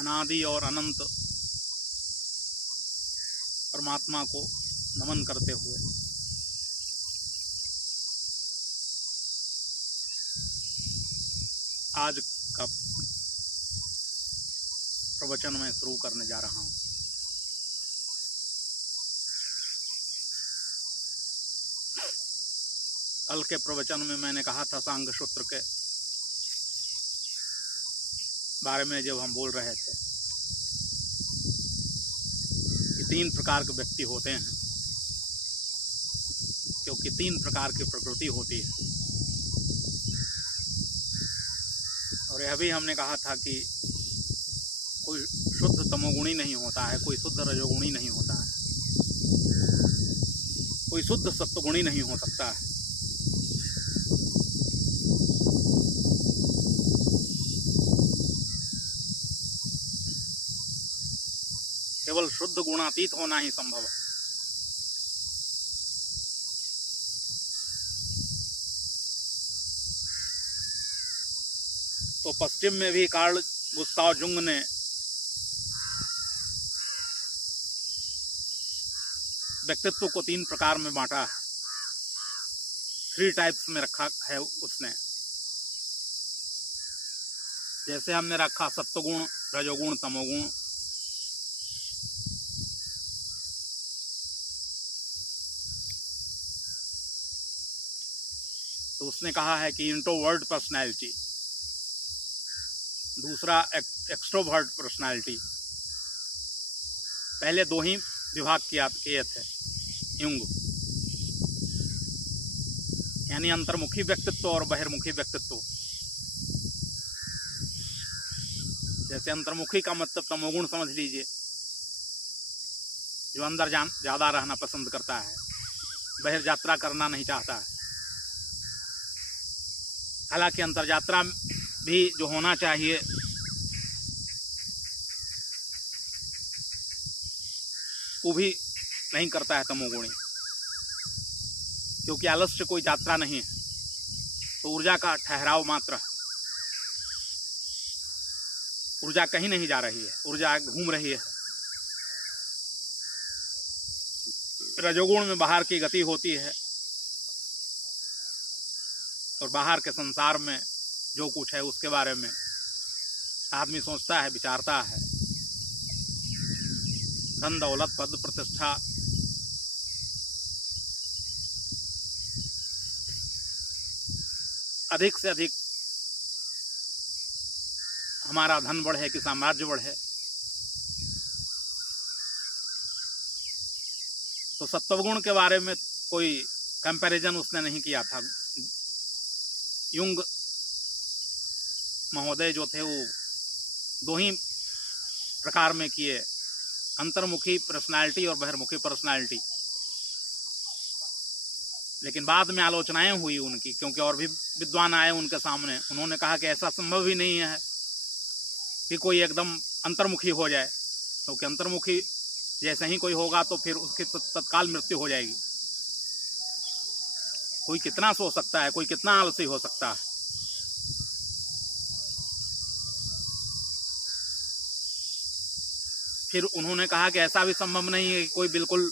अनादि और अनंत परमात्मा को नमन करते हुए आज का प्रवचन मैं शुरू करने जा रहा हूं। कल के प्रवचन में मैंने कहा था सांग सूत्र के बारे में, जब हम बोल रहे थे कि 3 प्रकार के व्यक्ति होते हैं, क्योंकि 3 प्रकार की प्रकृति होती है। और यह भी हमने कहा था कि कोई शुद्ध तमोगुणी नहीं होता है, कोई शुद्ध रजोगुणी नहीं होता है, कोई शुद्ध सत्वगुणी नहीं हो सकता है। केवल शुद्ध गुणातीत होना ही संभव है। तो पश्चिम में भी कार्ल गुस्ताव जुंग ने व्यक्तित्व को 3 प्रकार में बांटा है, 3 टाइप्स में रखा है उसने। जैसे हमने रखा सत्वगुण, रजोगुण, तमोगुण। तो उसने कहा है कि इंट्रोवर्ट पर्सनैलिटी, दूसरा एक्सट्रोवर्ट पर्सनैलिटी। पहले 2 ही विभाग किए थे युंग, यानी अंतर्मुखी व्यक्तित्व और बहिर्मुखी व्यक्तित्व। जैसे अंतर्मुखी का मतलब तमोगुण समझ लीजिए, जो अंदर ज़्यादा रहना पसंद करता है, बहिर्यात्रा करना नहीं चाहता है। हालांकि अंतर्यात्रा भी जो होना चाहिए वो भी नहीं करता है तमोगुणी, क्योंकि आलस्य कोई यात्रा नहीं है, तो ऊर्जा का ठहराव मात्र है। ऊर्जा कहीं नहीं जा रही है, ऊर्जा घूम रही है। रजोगुण में बाहर की गति होती है और बाहर के संसार में जो कुछ है उसके बारे में आदमी सोचता है, विचारता है। धन दौलत पद प्रतिष्ठा, अधिक से अधिक हमारा धन बढ़े कि साम्राज्य बढ़े। तो सत्वगुण के बारे में कोई कंपैरिजन उसने नहीं किया था। युंग महोदय जो थे वो 2 ही प्रकार में किए, अंतर्मुखी पर्सनालिटी और बहिर्मुखी पर्सनालिटी। लेकिन बाद में आलोचनाएं हुई उनकी, क्योंकि और भी विद्वान आए उनके सामने। उन्होंने कहा कि ऐसा संभव ही नहीं है कि कोई एकदम अंतर्मुखी हो जाए, क्योंकि अंतर्मुखी जैसे ही कोई होगा तो फिर उसकी तत्काल मृत्यु हो जाएगी। कोई कितना सो सकता है, कोई कितना आलसी हो सकता है। फिर उन्होंने कहा कि ऐसा भी संभव नहीं है कि कोई बिल्कुल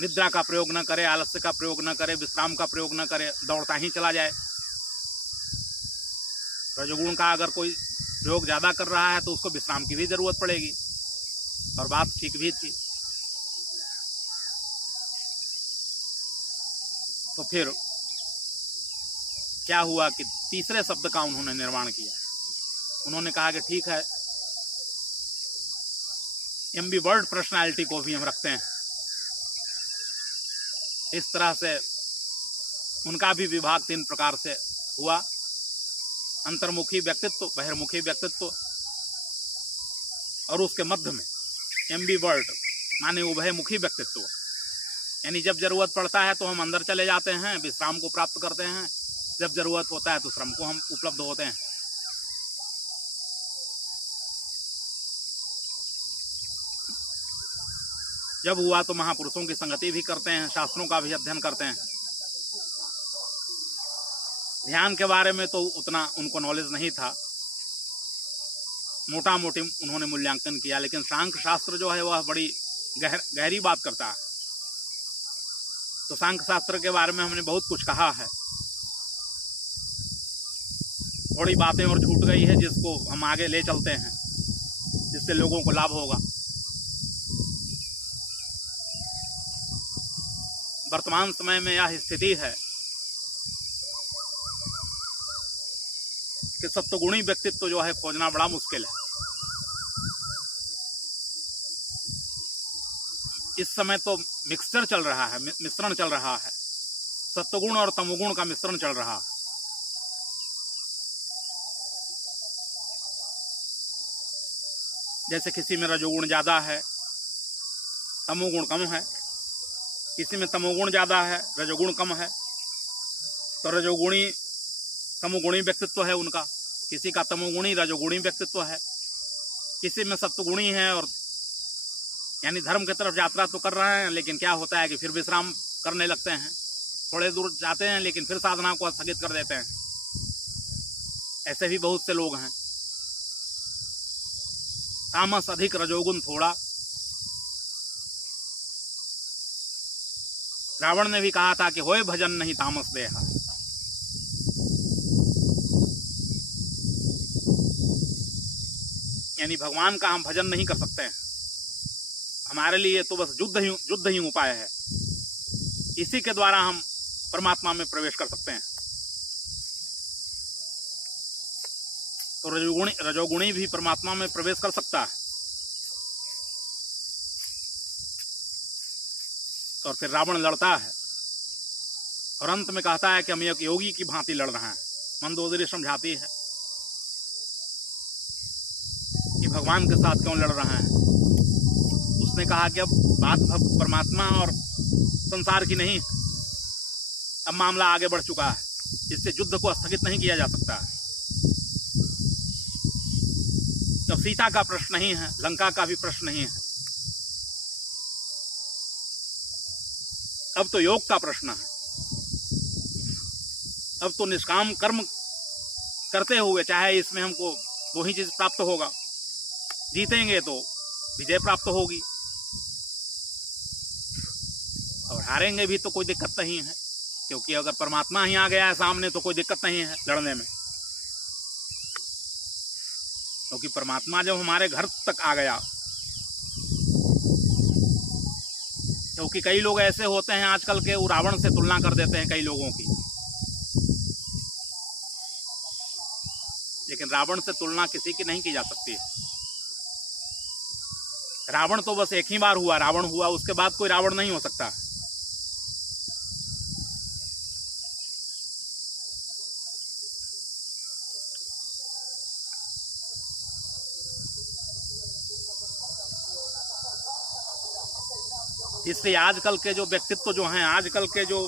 निद्रा का प्रयोग न करे, आलस्य का प्रयोग न करे, विश्राम का प्रयोग न करे, दौड़ता ही चला जाए। रजोगुण का अगर कोई प्रयोग ज़्यादा कर रहा है तो उसको विश्राम की भी ज़रूरत पड़ेगी, और बात ठीक भी थी। तो फिर क्या हुआ कि तीसरे शब्द का उन्होंने निर्माण किया। उन्होंने कहा कि ठीक है, एम्बिवर्ट पर्सनालिटी को भी हम रखते हैं। इस तरह से उनका भी विभाग 3 प्रकार से हुआ, अंतर्मुखी व्यक्तित्व, बहिर्मुखी व्यक्तित्व, और उसके मध्य में एम्बिवर्ट माने उभयमुखी व्यक्तित्व। यानी जब जरूरत पड़ता है तो हम अंदर चले जाते हैं, विश्राम को प्राप्त करते हैं, जब जरूरत होता है तो श्रम को हम उपलब्ध होते हैं। जब हुआ तो महापुरुषों की संगति भी करते हैं, शास्त्रों का भी अध्ययन करते हैं। ध्यान के बारे में तो उतना उनको नॉलेज नहीं था, मोटा मोटी उन्होंने मूल्यांकन किया, लेकिन सांख्य शास्त्र जो है वह बड़ी गहरी बात करता है। तो सांख्य शास्त्र के बारे में हमने बहुत कुछ कहा है, थोड़ी बातें और छूट गई है जिसको हम आगे ले चलते हैं, जिससे लोगों को लाभ होगा। वर्तमान समय में यह स्थिति है कि सत्वगुणी व्यक्तित्व जो है खोजना बड़ा मुश्किल है। इस समय तो मिक्सचर चल रहा है, मिश्रण चल रहा है, सत्वगुण और तमोगुण का मिश्रण चल रहा है। जैसे किसी में रजोगुण ज्यादा है, तमोगुण कम है, किसी में तमोगुण ज्यादा है, रजोगुण कम है, तो रजोगुणी तमोगुणी व्यक्तित्व है उनका, किसी का तमोगुणी रजोगुणी व्यक्तित्व है, किसी में सत्वगुणी है और यानी धर्म की तरफ यात्रा तो कर रहे हैं, लेकिन क्या होता है कि फिर विश्राम करने लगते हैं, थोड़े दूर जाते हैं लेकिन फिर साधना को स्थगित कर देते हैं। ऐसे भी बहुत से लोग हैं। तामस अधिक, रजोगुण थोड़ा। रावण ने भी कहा था कि होए भजन नहीं तामस देहा। यानी भगवान का हम भजन नहीं कर सकते हैं, हमारे लिए तो बस युद्ध ही उपाय है। इसी के द्वारा हम परमात्मा में प्रवेश कर सकते हैं। तो रजोगुणी भी परमात्मा में प्रवेश कर सकता है। और फिर रावण लड़ता है और अंत में कहता है कि हम एक योगी की भांति लड़ रहे हैं। मंदोदरी समझाती है कि भगवान के साथ क्यों लड़ रहे हैं। उसने कहा कि अब बात परमात्मा और संसार की नहीं, अब मामला आगे बढ़ चुका है, इससे युद्ध को स्थगित नहीं किया जा सकता है। अब सीता का प्रश्न नहीं है, लंका का भी प्रश्न नहीं है, अब तो योग का प्रश्न है। अब तो निष्काम कर्म करते हुए, चाहे इसमें हमको वही चीज प्राप्त होगा, जीतेंगे तो विजय प्राप्त होगी और हारेंगे भी तो कोई दिक्कत नहीं है, क्योंकि अगर परमात्मा ही आ गया है सामने तो कोई दिक्कत नहीं है लड़ने में। क्योंकि परमात्मा जब हमारे घर तक आ गया, क्योंकि कई लोग ऐसे होते हैं आजकल के, वो रावण से तुलना कर देते हैं कई लोगों की, लेकिन रावण से तुलना किसी की नहीं की जा सकती है। रावण तो बस एक ही बार हुआ, रावण हुआ, उसके बाद कोई रावण नहीं हो सकता। इसलिए आजकल के जो व्यक्तित्व जो हैं, आजकल के जो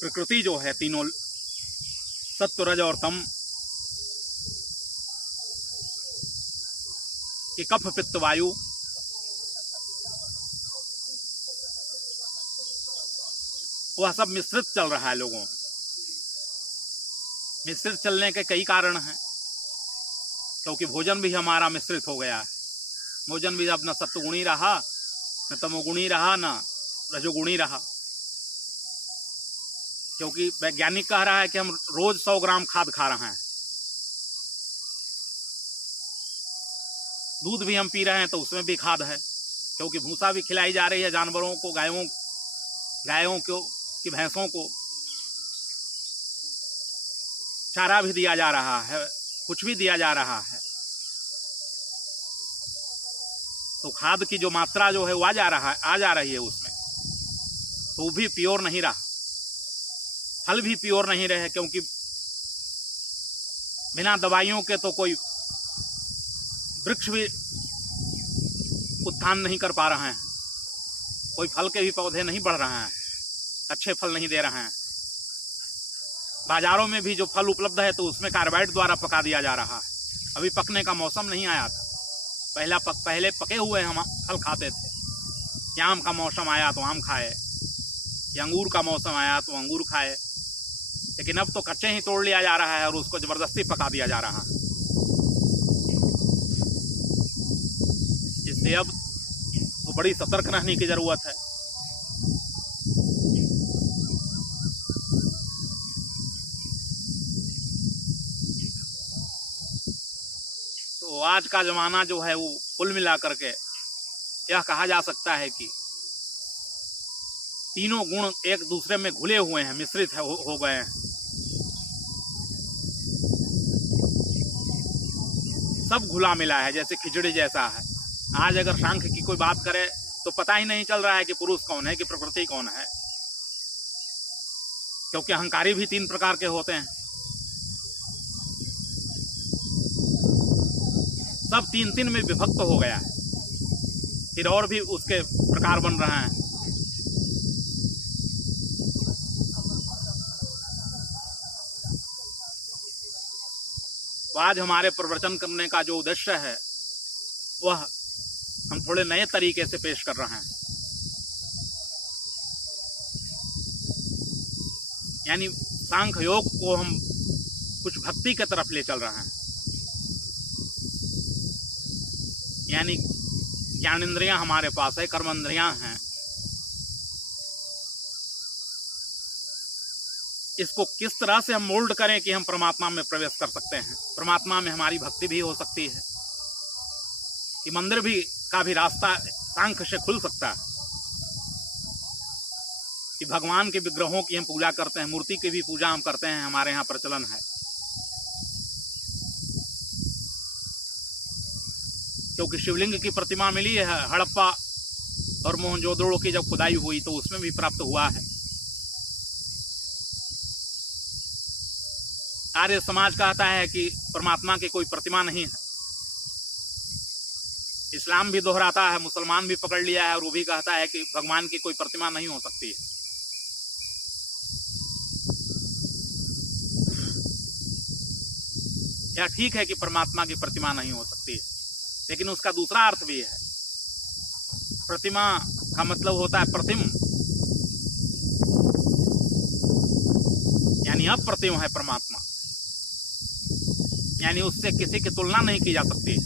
प्रकृति जो है, तीनों सत्व रज और तम, कि कफ पित्त वायु, वह सब मिश्रित चल रहा है लोगों में। मिश्रित चलने के कई कारण हैं, क्योंकि भोजन भी हमारा मिश्रित हो गया है। भोजन भी अब न सत्वगुणी रहा, न तमोगुणी रहा, न रजोगुणी रहा। क्योंकि वैज्ञानिक कह रहा है कि हम रोज 100 ग्राम खाद खा रहे हैं। दूध भी हम पी रहे हैं तो उसमें भी खाद है, क्योंकि भूसा भी खिलाई जा रही है जानवरों को, गायों को कि भैंसों को चारा भी दिया जा रहा है, कुछ भी दिया जा रहा है। तो खाद की जो मात्रा जो है वो आ जा रही है उसमें, तो वो भी प्योर नहीं रहा। फल भी प्योर नहीं रहे, क्योंकि बिना दवाइयों के तो कोई वृक्ष भी उत्थान नहीं कर पा रहे हैं, कोई फल के भी पौधे नहीं बढ़ रहे हैं, अच्छे फल नहीं दे रहे हैं। बाजारों में भी जो फल उपलब्ध है तो उसमें कार्बाइड द्वारा पका दिया जा रहा है। अभी पकने का मौसम नहीं आया था, पहले पके हुए हम फल खाते थे। कि आम का मौसम आया तो आम खाए, या अंगूर का मौसम आया तो अंगूर खाए, लेकिन अब तो कच्चे ही तोड़ लिया जा रहा है और उसको जबरदस्ती पका दिया जा रहा है। इसलिए अब तो बड़ी सतर्क रहने की जरूरत है। तो आज का जमाना जो है वो कुल मिला करके यह कहा जा सकता है कि तीनों गुण एक दूसरे में घुले हुए हैं, मिश्रित हो गए हैं। सब घुला मिला है, जैसे खिचड़ी जैसा है। आज अगर सांख्य की कोई बात करे तो पता ही नहीं चल रहा है कि पुरुष कौन है कि प्रकृति कौन है, क्योंकि अहंकारी भी तीन प्रकार के होते हैं। सब तीन तीन में विभक्त हो गया है, फिर और भी उसके प्रकार बन रहे हैं। तो आज हमारे प्रवचन करने का जो उद्देश्य है वह हम थोड़े नए तरीके से पेश कर रहे हैं। यानी सांख्य योग को हम कुछ भक्ति की तरफ ले चल रहे हैं। यानी ज्ञानेंद्रियां हमारे पास है, कर्मेंद्रियां हैं, इसको किस तरह से हम मोल्ड करें कि हम परमात्मा में प्रवेश कर सकते हैं, परमात्मा में हमारी भक्ति भी हो सकती है, कि मंदिर भी का भी रास्ता सांख्य से खुल सकता है, कि भगवान के विग्रहों की हम पूजा करते हैं, मूर्ति की भी पूजा हम करते हैं, हमारे यहाँ प्रचलन है। क्योंकि शिवलिंग की प्रतिमा मिली है हड़प्पा और मोहनजोदड़ो की जब खुदाई हुई तो उसमें भी प्राप्त हुआ है। आर्य समाज कहता है कि परमात्मा की कोई प्रतिमा नहीं है। इस्लाम भी दोहराता है, मुसलमान भी पकड़ लिया है और वो भी कहता है कि भगवान की कोई प्रतिमा नहीं हो सकती है। यह ठीक है कि परमात्मा की प्रतिमा नहीं हो सकती है, लेकिन उसका दूसरा अर्थ भी है। प्रतिमा का मतलब होता है प्रतिम, यानी अप्रतिम है परमात्मा, यानी उससे किसी की तुलना नहीं की जा सकती।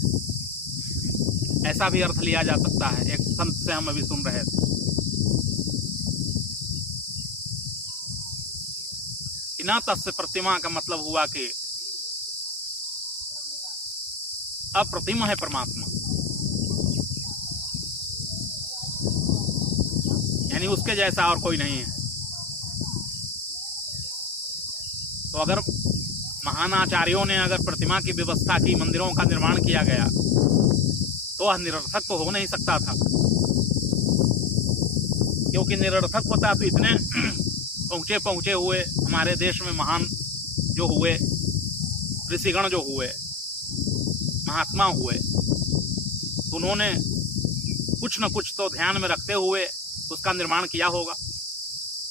ऐसा भी अर्थ लिया जा सकता है। एक संत से हम अभी सुन रहे थे कि न तस्य प्रतिमा का मतलब हुआ कि अप्रतिम है परमात्मा, यानी उसके जैसा और कोई नहीं है। तो अगर महान आचार्यों ने अगर प्रतिमा की व्यवस्था की, मंदिरों का निर्माण किया गया, तो वह निरर्थक तो हो नहीं सकता था, क्योंकि निरर्थक होता तो इतने पहुंचे हुए हमारे देश में महान जो हुए, ऋषिगण जो हुए, महात्मा हुए, तो उन्होंने कुछ न कुछ तो ध्यान में रखते हुए उसका निर्माण किया होगा।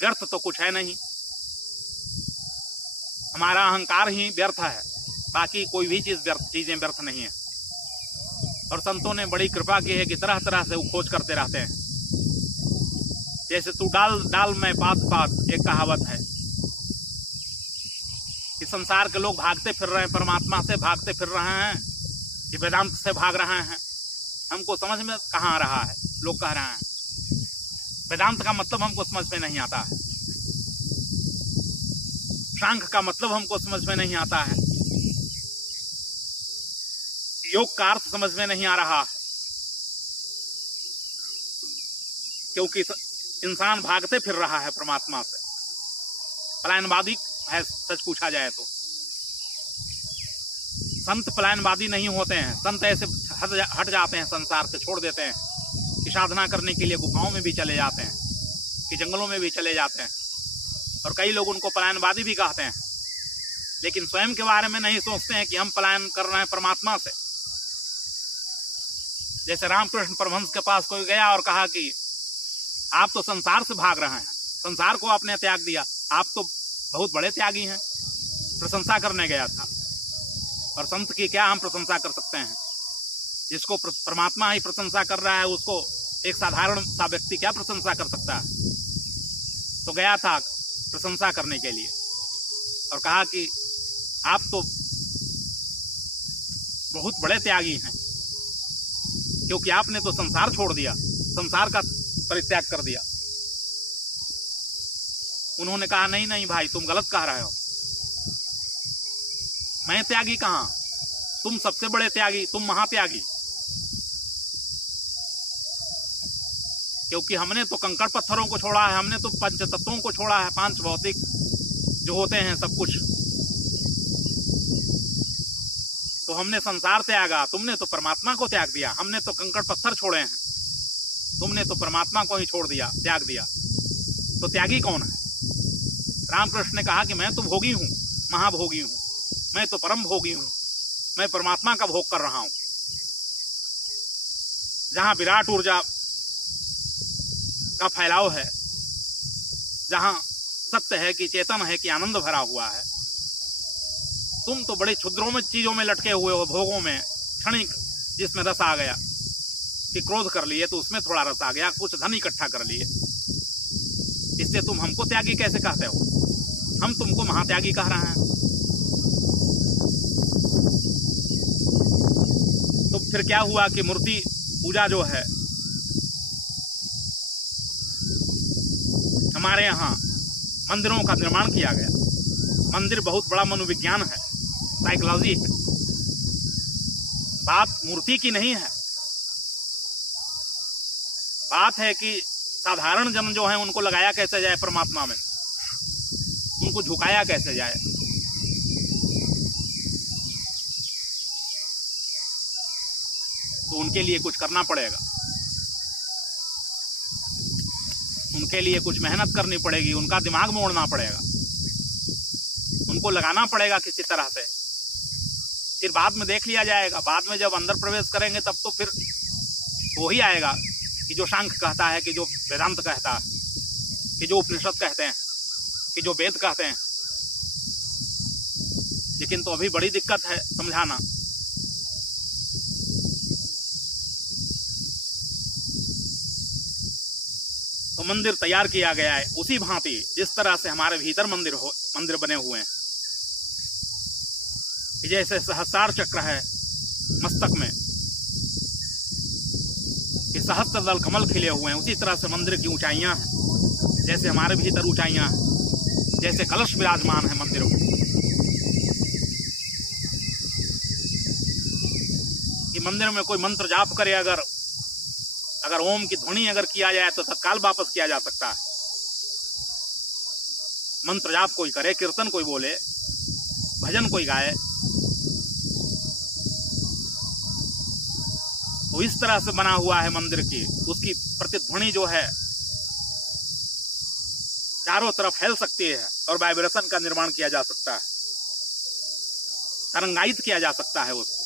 व्यर्थ तो कुछ है नहीं, हमारा अहंकार ही व्यर्थ है, बाकी कोई भी चीजें व्यर्थ नहीं है। और संतों ने बड़ी कृपा की है कि तरह तरह से वो खोज करते रहते हैं। जैसे तू डाल डाल में पात पात, एक कहावत है कि संसार के लोग भागते फिर रहे हैं, परमात्मा से भागते फिर रहे हैं, कि वेदांत से भाग रहे हैं। हमको समझ में कहाँ आ रहा है, लोग कह रहे हैं वेदांत का मतलब हमको समझ में नहीं आता है, सांख्य का मतलब हमको समझ में नहीं आता है, योग का अर्थ समझ में नहीं आ रहा है, क्योंकि इंसान भागते फिर रहा है परमात्मा से, पलायनवादी है सच पूछा जाए तो। संत पलायनवादी नहीं होते हैं, संत ऐसे हट जाते हैं संसार से, छोड़ देते हैं, कि साधना करने के लिए गुफाओं में भी चले जाते हैं, कि जंगलों में भी चले जाते हैं, और कई लोग उनको पलायनवादी भी कहते हैं, लेकिन स्वयं के बारे में नहीं सोचते हैं कि हम पलायन कर रहे हैं परमात्मा से। जैसे रामकृष्ण परमहंस के पास कोई गया और कहा कि आप तो संसार से भाग रहे हैं, संसार को आपने त्याग दिया, आप तो बहुत बड़े त्यागी हैं, प्रशंसा करने गया था। और संत की क्या हम प्रशंसा कर सकते हैं? जिसको परमात्मा ही प्रशंसा कर रहा है, उसको एक साधारण सा व्यक्ति क्या प्रशंसा कर सकता है? तो गया था प्रशंसा करने के लिए, और कहा कि आप तो बहुत बड़े त्यागी हैं, क्योंकि आपने तो संसार छोड़ दिया, संसार का परित्याग कर दिया। उन्होंने कहा नहीं नहीं भाई, तुम गलत कह रहे हो, मैं त्यागी कहां, तुम सबसे बड़े त्यागी, तुम महात्यागी। क्योंकि हमने तो कंकड़ पत्थरों को छोड़ा है, हमने तो पंच तत्वों को छोड़ा है, पांच भौतिक जो होते हैं सब कुछ, तो हमने संसार त्यागा, तुमने तो परमात्मा को त्याग दिया। हमने तो कंकड़ पत्थर छोड़े हैं, तुमने तो परमात्मा को ही छोड़ दिया, त्याग दिया। तो त्यागी कौन है? रामकृष्ण ने कहा कि मैं तो भोगी हूं, महाभोगी हूं, मैं तो परम भोगी हूं, मैं परमात्मा का भोग कर रहा हूं। जहां विराट ऊर्जा का फैलाव है, जहां सत्य है कि चेतन है कि आनंद भरा हुआ है, तुम तो बड़े क्षुद्रों में चीजों में लटके हुए हो, भोगों में, क्षणिक जिसमें रस आ गया कि क्रोध कर लिए तो उसमें थोड़ा रस आ गया, कुछ धन इकट्ठा कर लिए, इससे तुम हमको त्यागी कैसे कहते हो? हम तुमको महात्यागी कह रहे हैं। तो फिर क्या हुआ कि मूर्ति पूजा जो है हमारे यहाँ मंदिरों का निर्माण किया गया। मंदिर बहुत बड़ा मनोविज्ञान है, साइकोलॉजी है, बात मूर्ति की नहीं है। बात है कि साधारण जन जो है उनको लगाया कैसे जाए परमात्मा में, उनको झुकाया कैसे जाए। तो उनके लिए कुछ करना पड़ेगा, उनके लिए कुछ मेहनत करनी पड़ेगी, उनका दिमाग मोड़ना पड़ेगा, उनको लगाना पड़ेगा किसी तरह से। फिर बाद में देख लिया जाएगा, बाद में जब अंदर प्रवेश करेंगे तब तो फिर वही आएगा कि जो सांख्य कहता है, कि जो वेदांत कहता है, कि जो उपनिषद कहते हैं, कि जो वेद कहते हैं। लेकिन तो अभी बड़ी दिक्कत है समझाना। तो मंदिर तैयार किया गया है उसी भांति जिस तरह से हमारे भीतर मंदिर बने हुए हैं। जैसे सहस्रार चक्र है मस्तक में, कि सहस्त्र दल कमल खिले हुए हैं, उसी तरह से मंदिर की ऊंचाइयां हैं, जैसे हमारे भीतर ऊंचाइयां हैं, जैसे कलश विराजमान है मंदिरों में। कि मंदिर में कोई मंत्र जाप करे, अगर ओम की ध्वनि अगर किया जाए तो तत्काल वापस किया जा सकता है। मंत्र जाप कोई करे, कीर्तन कोई बोले, भजन कोई गाए, तो इस तरह से बना हुआ है मंदिर की, उसकी प्रतिध्वनि जो है चारों तरफ फैल सकती है और वाइब्रेशन का निर्माण किया जा सकता है, तरंगायित किया जा सकता है उसको।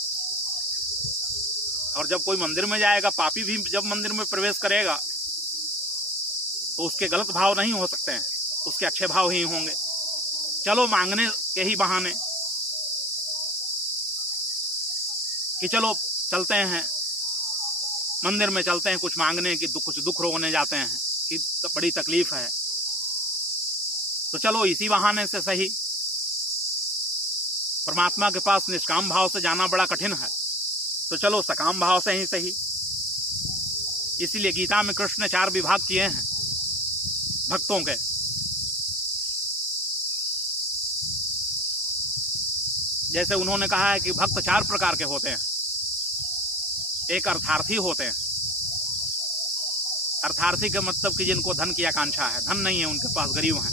और जब कोई मंदिर में जाएगा, पापी भी जब मंदिर में प्रवेश करेगा तो उसके गलत भाव नहीं हो सकते हैं, उसके अच्छे भाव ही होंगे। चलो मांगने के ही बहाने कि चलो चलते हैं मंदिर में, चलते हैं कुछ मांगने की, कुछ दुख रोकने जाते हैं कि तो बड़ी तकलीफ है, तो चलो इसी बहाने से सही। परमात्मा के पास निष्काम भाव से जाना बड़ा कठिन है, तो चलो सकाम भाव से ही सही। इसीलिए गीता में कृष्ण ने 4 विभाग किए हैं भक्तों के। जैसे उन्होंने कहा है कि भक्त 4 प्रकार के होते हैं। एक अर्थार्थी होते हैं। अर्थार्थी का मतलब कि जिनको धन की आकांक्षा है, धन नहीं है उनके पास, गरीब हैं।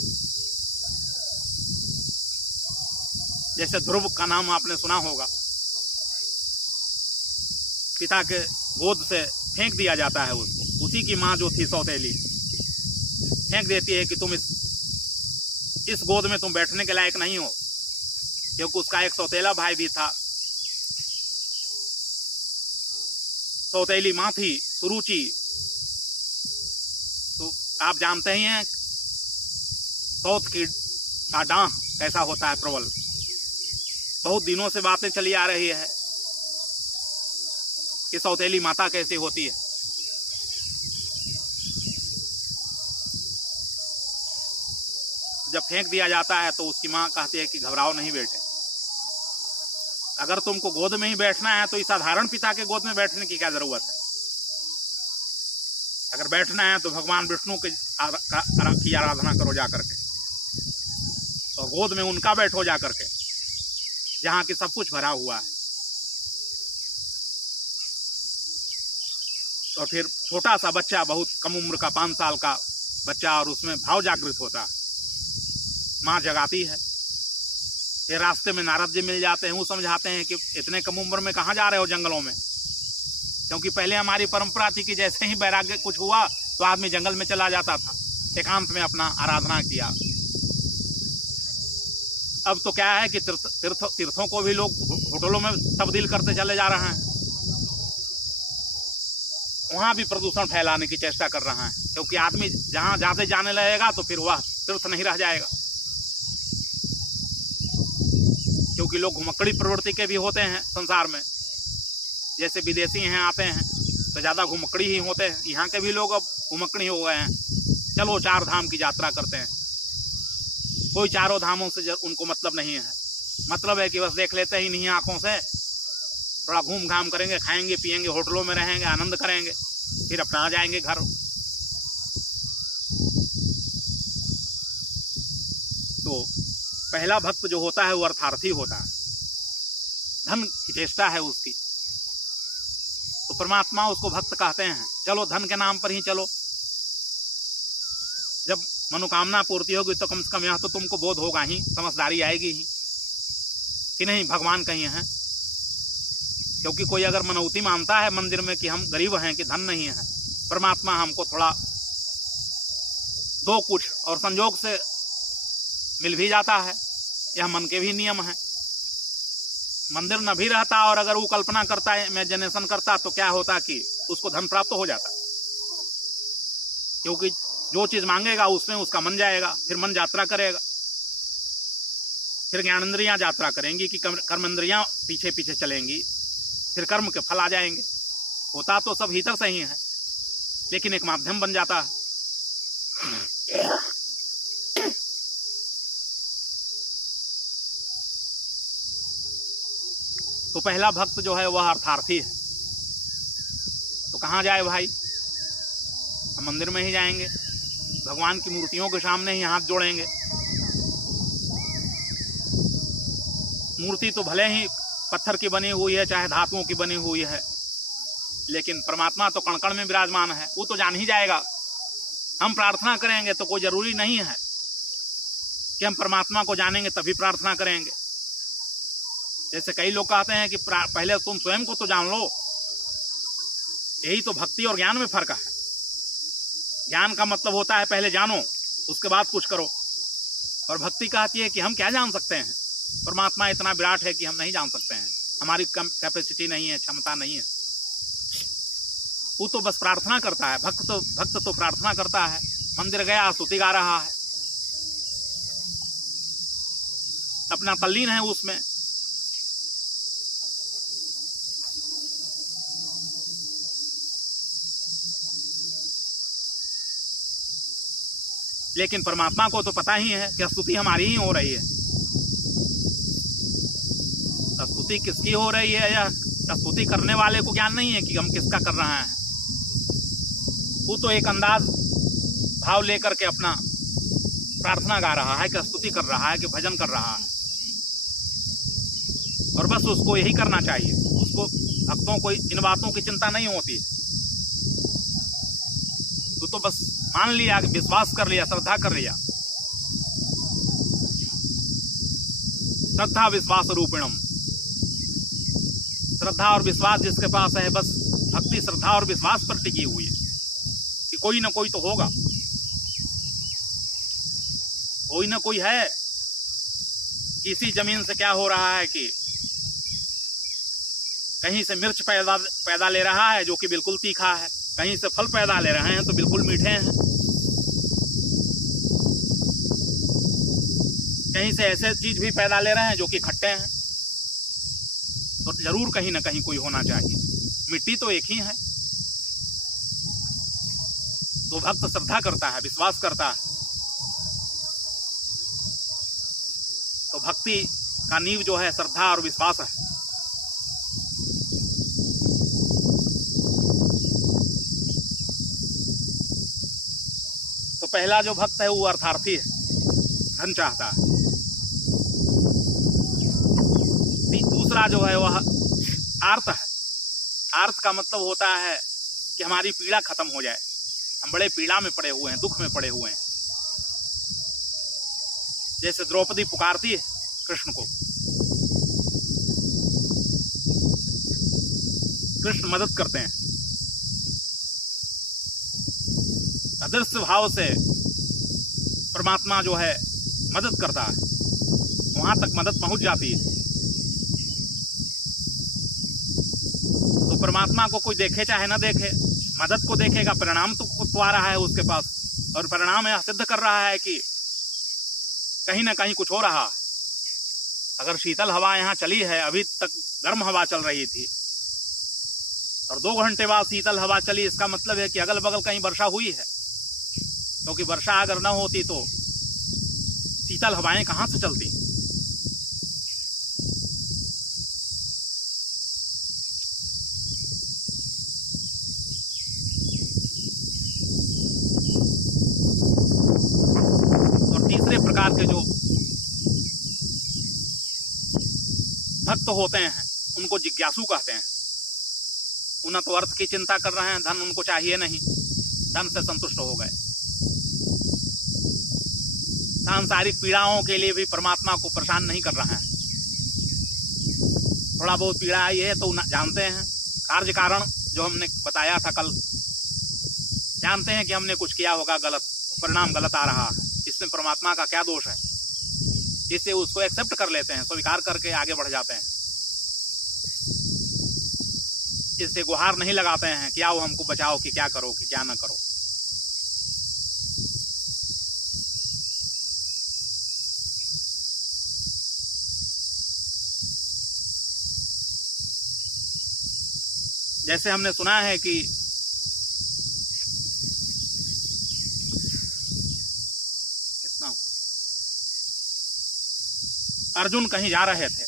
जैसे ध्रुव का नाम आपने सुना होगा, पिता के गोद से फेंक दिया जाता है उसको, उसी की माँ जो थी सौतेली फेंक देती है कि तुम इस गोद में तुम बैठने के लायक नहीं हो, क्योंकि उसका एक सौतेला भाई भी था। सौतेली माँ थी सुरुचि, तो आप जानते ही हैं सौत की का डांह कैसा होता है, प्रबल। बहुत दिनों से बातें चली आ रही है कि सौतेली माता कैसी होती है। जब फेंक दिया जाता है तो उसकी माँ कहती है कि घबराओ नहीं बेटे, अगर तुमको गोद में ही बैठना है तो इस साधारण पिता के गोद में बैठने की क्या जरूरत है। अगर बैठना है तो भगवान विष्णु की आराधना करो जाकर के, और गोद में उनका बैठो जाकर के, जहाँ की सब कुछ भरा हुआ है। और फिर छोटा सा बच्चा, बहुत कम उम्र का 5 साल का बच्चा, और उसमें भाव जागृत होता है, माँ जगाती है। फिर रास्ते में नारद जी मिल जाते हैं, वो समझाते हैं कि इतने कम उम्र में कहाँ जा रहे हो जंगलों में, क्योंकि पहले हमारी परंपरा थी कि जैसे ही वैराग्य कुछ हुआ तो आदमी जंगल में चला जाता था, एकांत में अपना आराधना किया। अब तो क्या है कि तीर्थों को भी लोग होटलों में तब्दील करते चले जा रहे हैं, वहां भी प्रदूषण फैलाने की चेष्टा कर रहा है, क्योंकि आदमी जहां ज्यादा जाने लगेगा तो फिर वह तीर्थ नहीं रह जाएगा। क्योंकि लोग घुमक्कड़ी प्रवृत्ति के भी होते हैं संसार में, जैसे विदेशी हैं आते हैं तो ज़्यादा घुमक्कड़ी ही होते हैं, यहाँ के भी लोग अब घुमक्कड़ी हो गए हैं। चलो 4 धाम की यात्रा करते हैं, कोई चारों धामों से उनको मतलब नहीं है, मतलब है कि बस देख लेते ही नहीं आँखों से, थोड़ा घूम घाम करेंगे, खाएंगे पिएंगे, होटलों में रहेंगे, आनंद करेंगे, फिर अपना आ जाएंगे घर। तो पहला भक्त जो होता है वो अर्थार्थी होता है, धन की चेष्टा है उसकी, तो परमात्मा उसको भक्त कहते हैं। चलो धन के नाम पर ही चलो, जब मनोकामना पूर्ति होगी तो कम से कम यह तो तुमको बोध होगा ही, समझदारी आएगी ही कि नहीं भगवान कहीं हैं। क्योंकि कोई अगर मनौती मानता है मंदिर में कि हम गरीब हैं, कि धन नहीं है, परमात्मा हमको थोड़ा दो कुछ, और संजोग से मिल भी जाता है, यह मन के भी नियम है। मंदिर न भी रहता और अगर वो कल्पना करता है, इमेजिनेशन करता, तो क्या होता कि उसको धन प्राप्त हो जाता, क्योंकि जो चीज मांगेगा उसमें उसका मन जाएगा, फिर मन यात्रा करेगा, फिर ज्ञानेंद्रियां यात्रा करेंगी कि कर्मेंद्रियां पीछे पीछे चलेंगी, फिर कर्म के फल आ जाएंगे। होता तो सब भीतर से ही है, लेकिन एक माध्यम बन जाता है। तो पहला भक्त जो है वह अर्थार्थी है। तो कहाँ जाए भाई, हम मंदिर में ही जाएंगे, भगवान की मूर्तियों के सामने ही हाथ जोड़ेंगे। मूर्ति तो भले ही पत्थर की बनी हुई है चाहे धातुओं की बनी हुई है, लेकिन परमात्मा तो कण कण में विराजमान है, वो तो जान ही जाएगा। हम प्रार्थना करेंगे तो कोई जरूरी नहीं है कि हम परमात्मा को जानेंगे तभी प्रार्थना करेंगे। जैसे कई लोग कहते हैं कि पहले तुम स्वयं को तो जान लो, यही तो भक्ति और ज्ञान में फर्क है। ज्ञान का मतलब होता है पहले जानो, उसके बाद कुछ करो, और भक्ति कहती है कि हम क्या जान सकते हैं, परमात्मा इतना विराट है कि हम नहीं जान सकते हैं, हमारी कैपेसिटी नहीं है, क्षमता नहीं है। वो तो बस प्रार्थना करता है, भक्त तो प्रार्थना करता है, मंदिर गया स्तुति गा रहा है, अपना तल्लीन है उसमें। लेकिन परमात्मा को तो पता ही है कि स्तुति हमारी ही हो रही है। स्तुति किसकी हो रही है, या स्तुति करने वाले को ज्ञान नहीं है कि हम किसका कर रहे हैं। वो तो एक अंदाज भाव लेकर के अपना प्रार्थना गा रहा है, कि स्तुति कर रहा है, कि भजन कर रहा है, और बस उसको यही करना चाहिए। उसको, भक्तों को इन बातों की चिंता नहीं होती, तो बस मान लिया, विश्वास कर लिया, श्रद्धा कर लिया। श्रद्धा विश्वास रूपिणम, श्रद्धा और विश्वास जिसके पास है, बस भक्ति श्रद्धा और विश्वास पर टिकी हुई है कि कोई ना कोई तो होगा, कोई ना कोई है। इसी जमीन से क्या हो रहा है कि कहीं से मिर्च पैदा ले रहा है जो कि बिल्कुल तीखा है, कहीं से फल पैदा ले रहे हैं तो बिल्कुल मीठे हैं, कहीं से ऐसे चीज भी पैदा ले रहे हैं जो कि खट्टे हैं। तो जरूर कहीं ना कहीं कोई होना चाहिए, मिट्टी तो एक ही है। तो भक्त श्रद्धा करता है, विश्वास करता है, भक्ति का नींव जो है श्रद्धा और विश्वास है। तो पहला जो भक्त है वो अर्थार्थी है, धन चाहता है। दूसरा जो है वह आर्त है। आर्त का मतलब होता है कि हमारी पीड़ा खत्म हो जाए, हम बड़े पीड़ा में पड़े हुए हैं, दुख में पड़े हुए हैं। जैसे द्रौपदी पुकारती है कृष्ण को, कृष्ण मदद करते हैं। अदृश्य भाव से परमात्मा जो है मदद करता है, वहां तक मदद पहुंच जाती है। तो परमात्मा को कोई देखे चाहे ना देखे, मदद को देखेगा, परिणाम तो आ रहा है उसके पास, और परिणाम यह सिद्ध कर रहा है कि कहीं ना कहीं कुछ हो रहा है। अगर शीतल हवा यहाँ चली है, अभी तक गर्म हवा चल रही थी और 2 घंटे बाद शीतल हवा चली, इसका मतलब है कि अगल बगल कहीं वर्षा हुई है। क्योंकि वर्षा अगर न होती तो शीतल हवाएं कहां से चलती। और तीसरे प्रकार के जो भक्त होते हैं उनको जिज्ञासु कहते हैं। उन्हें तो अर्थ की चिंता कर रहे हैं, धन उनको चाहिए नहीं, धन से संतुष्ट हो गए। सांसारिक पीड़ाओं के लिए भी परमात्मा को परेशान नहीं कर रहे हैं। थोड़ा बहुत पीड़ा आई है तो जानते हैं कार्य कारण, जो हमने बताया था कल, जानते हैं कि हमने कुछ किया होगा गलत, परिणाम गलत आ रहा है, इसमें परमात्मा का क्या दोष है। इससे उसको एक्सेप्ट कर लेते हैं, स्वीकार करके आगे बढ़ जाते हैं। इससे गुहार नहीं लगाते हैं कि आओ हमको बचाओ, कि क्या करो कि क्या ना करो। जैसे हमने सुना है कि कितना अर्जुन कहीं जा रहे थे,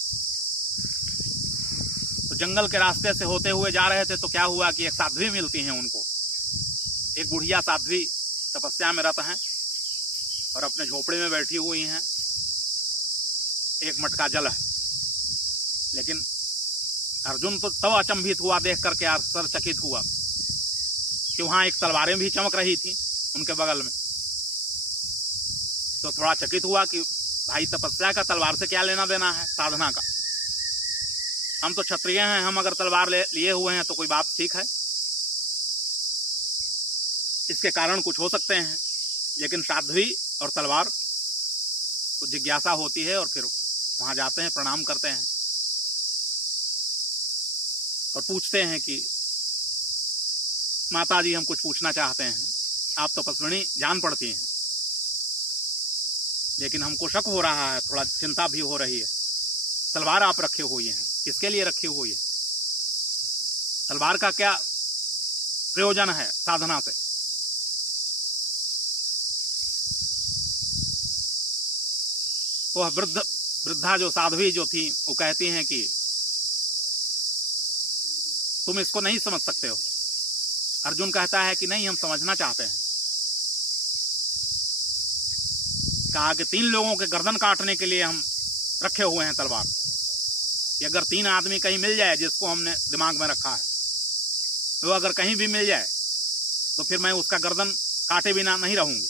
तो जंगल के रास्ते से होते हुए जा रहे थे, तो क्या हुआ कि एक साध्वी मिलती हैं उनको। एक बुढ़िया साध्वी तपस्या में रत हैं और अपने झोपड़े में बैठी हुई हैं, एक मटका जल है। लेकिन अर्जुन तो तब अचंभित हुआ, देख करके आश्चर्यचकित हुआ कि वहां एक तलवारें भी चमक रही थी उनके बगल में। तो थोड़ा चकित हुआ कि भाई तपस्या का तलवार से क्या लेना देना है, साधना का। हम तो क्षत्रिय हैं, हम अगर तलवार लिए हुए हैं तो कोई बात ठीक है, इसके कारण कुछ हो सकते हैं। लेकिन साध्वी और तलवार तो जिज्ञासा होती है, और फिर वहां जाते हैं, प्रणाम करते हैं और पूछते हैं कि माता जी हम कुछ पूछना चाहते हैं, आप तो तपस्विनी जान पड़ती हैं, लेकिन हमको शक हो रहा है, थोड़ा चिंता भी हो रही है। तलवार आप रखे हुई हैं, किसके लिए रखी हुई है? तलवार का क्या प्रयोजन है साधना से? वह वृद्धा जो साध्वी जो थी, वो कहती हैं कि तुम इसको नहीं समझ सकते हो। अर्जुन कहता है कि नहीं, हम समझना चाहते हैं। कहा कि 3 लोगों के गर्दन काटने के लिए हम रखे हुए हैं तलवार। कि अगर 3 आदमी कहीं मिल जाए जिसको हमने दिमाग में रखा है, तो अगर कहीं भी मिल जाए तो फिर मैं उसका गर्दन काटे बिना नहीं रहूंगी।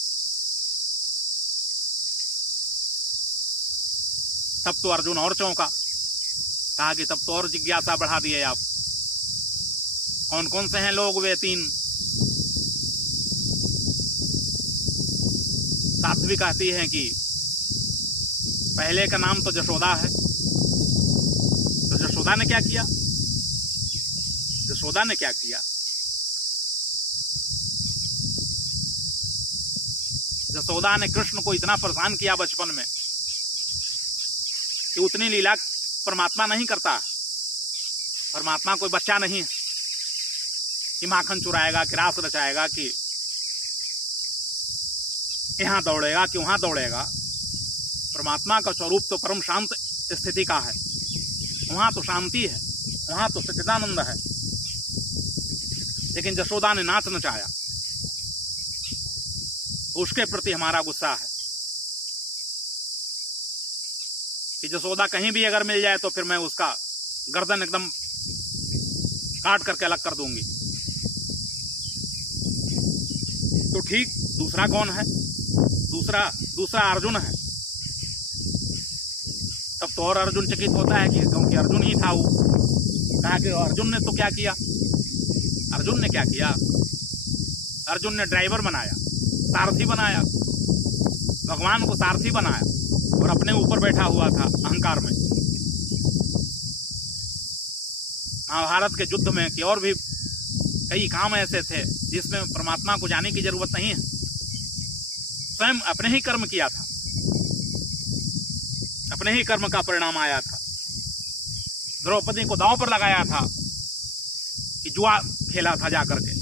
तब तो अर्जुन और चौंका, कहा कि तब तो और जिज्ञासा बढ़ा दिए आप, कौन कौन से हैं लोग वे 3? साध्वी कहती है कि पहले का नाम तो जशोदा है। तो जशोदा ने क्या किया? जशोदा ने क्या किया? जशोदा ने कृष्ण को इतना परेशान किया बचपन में कि उतनी लीला परमात्मा नहीं करता। परमात्मा कोई बच्चा नहीं है कि माखन चुराएगा, कि रास रचाएगा, कि यहाँ दौड़ेगा कि वहां दौड़ेगा। परमात्मा का स्वरूप तो परम शांत स्थिति का है, वहाँ तो शांति है, वहाँ तो सच्चिदानंद है। लेकिन यशोदा ने नाच नचाया, तो उसके प्रति हमारा गुस्सा है कि यशोदा कहीं भी अगर मिल जाए तो फिर मैं उसका गर्दन एकदम काट करके अलग कर दूंगी। तो ठीक, दूसरा कौन है? दूसरा अर्जुन है। तब तो और अर्जुन चकित होता है कि क्योंकि अर्जुन ही था वो। कहा कि अर्जुन ने तो क्या किया? अर्जुन ने क्या किया? अर्जुन ने ड्राइवर बनाया, सारथी बनाया, भगवान को सारथी बनाया और अपने ऊपर बैठा हुआ था अहंकार में। महाभारत के युद्ध में कि और भी कई काम ऐसे थे जिसमें परमात्मा को जाने की जरूरत नहीं है। स्वयं अपने ही कर्म किया था, अपने ही कर्म का परिणाम आया था। द्रौपदी को दांव पर लगाया था कि जुआ खेला था जाकर के,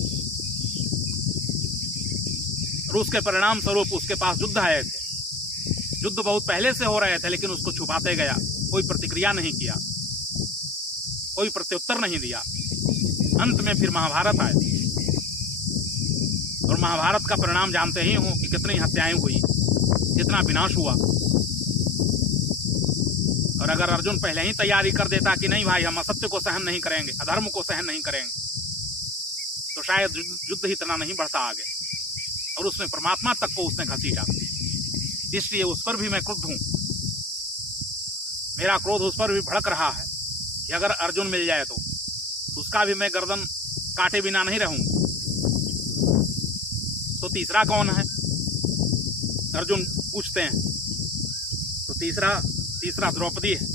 और उसके परिणाम स्वरूप उसके पास युद्ध आए थे। युद्ध बहुत पहले से हो रहे थे, लेकिन उसको छुपाते गया, कोई प्रतिक्रिया नहीं किया, कोई प्रत्युत्तर नहीं दिया। अंत में फिर महाभारत आए, और महाभारत का परिणाम जानते ही हो कि कितनी हत्याएं हुई, कितना विनाश हुआ। और अगर अर्जुन पहले ही तैयारी कर देता कि नहीं भाई, हम असत्य को सहन नहीं करेंगे, अधर्म को सहन नहीं करेंगे, तो शायद युद्ध ही इतना नहीं बढ़ता आगे, और उसमें परमात्मा तक को उसने घसीटा। इसलिए उस पर भी मैं क्रुद्ध हूं। मेरा क्रोध उस पर भी भड़क रहा है कि अगर अर्जुन मिल जाए तो उसका भी मैं गर्दन काटे बिना नहीं रहूंगा। तो तीसरा कौन है? अर्जुन पूछते हैं। तो तीसरा द्रौपदी है।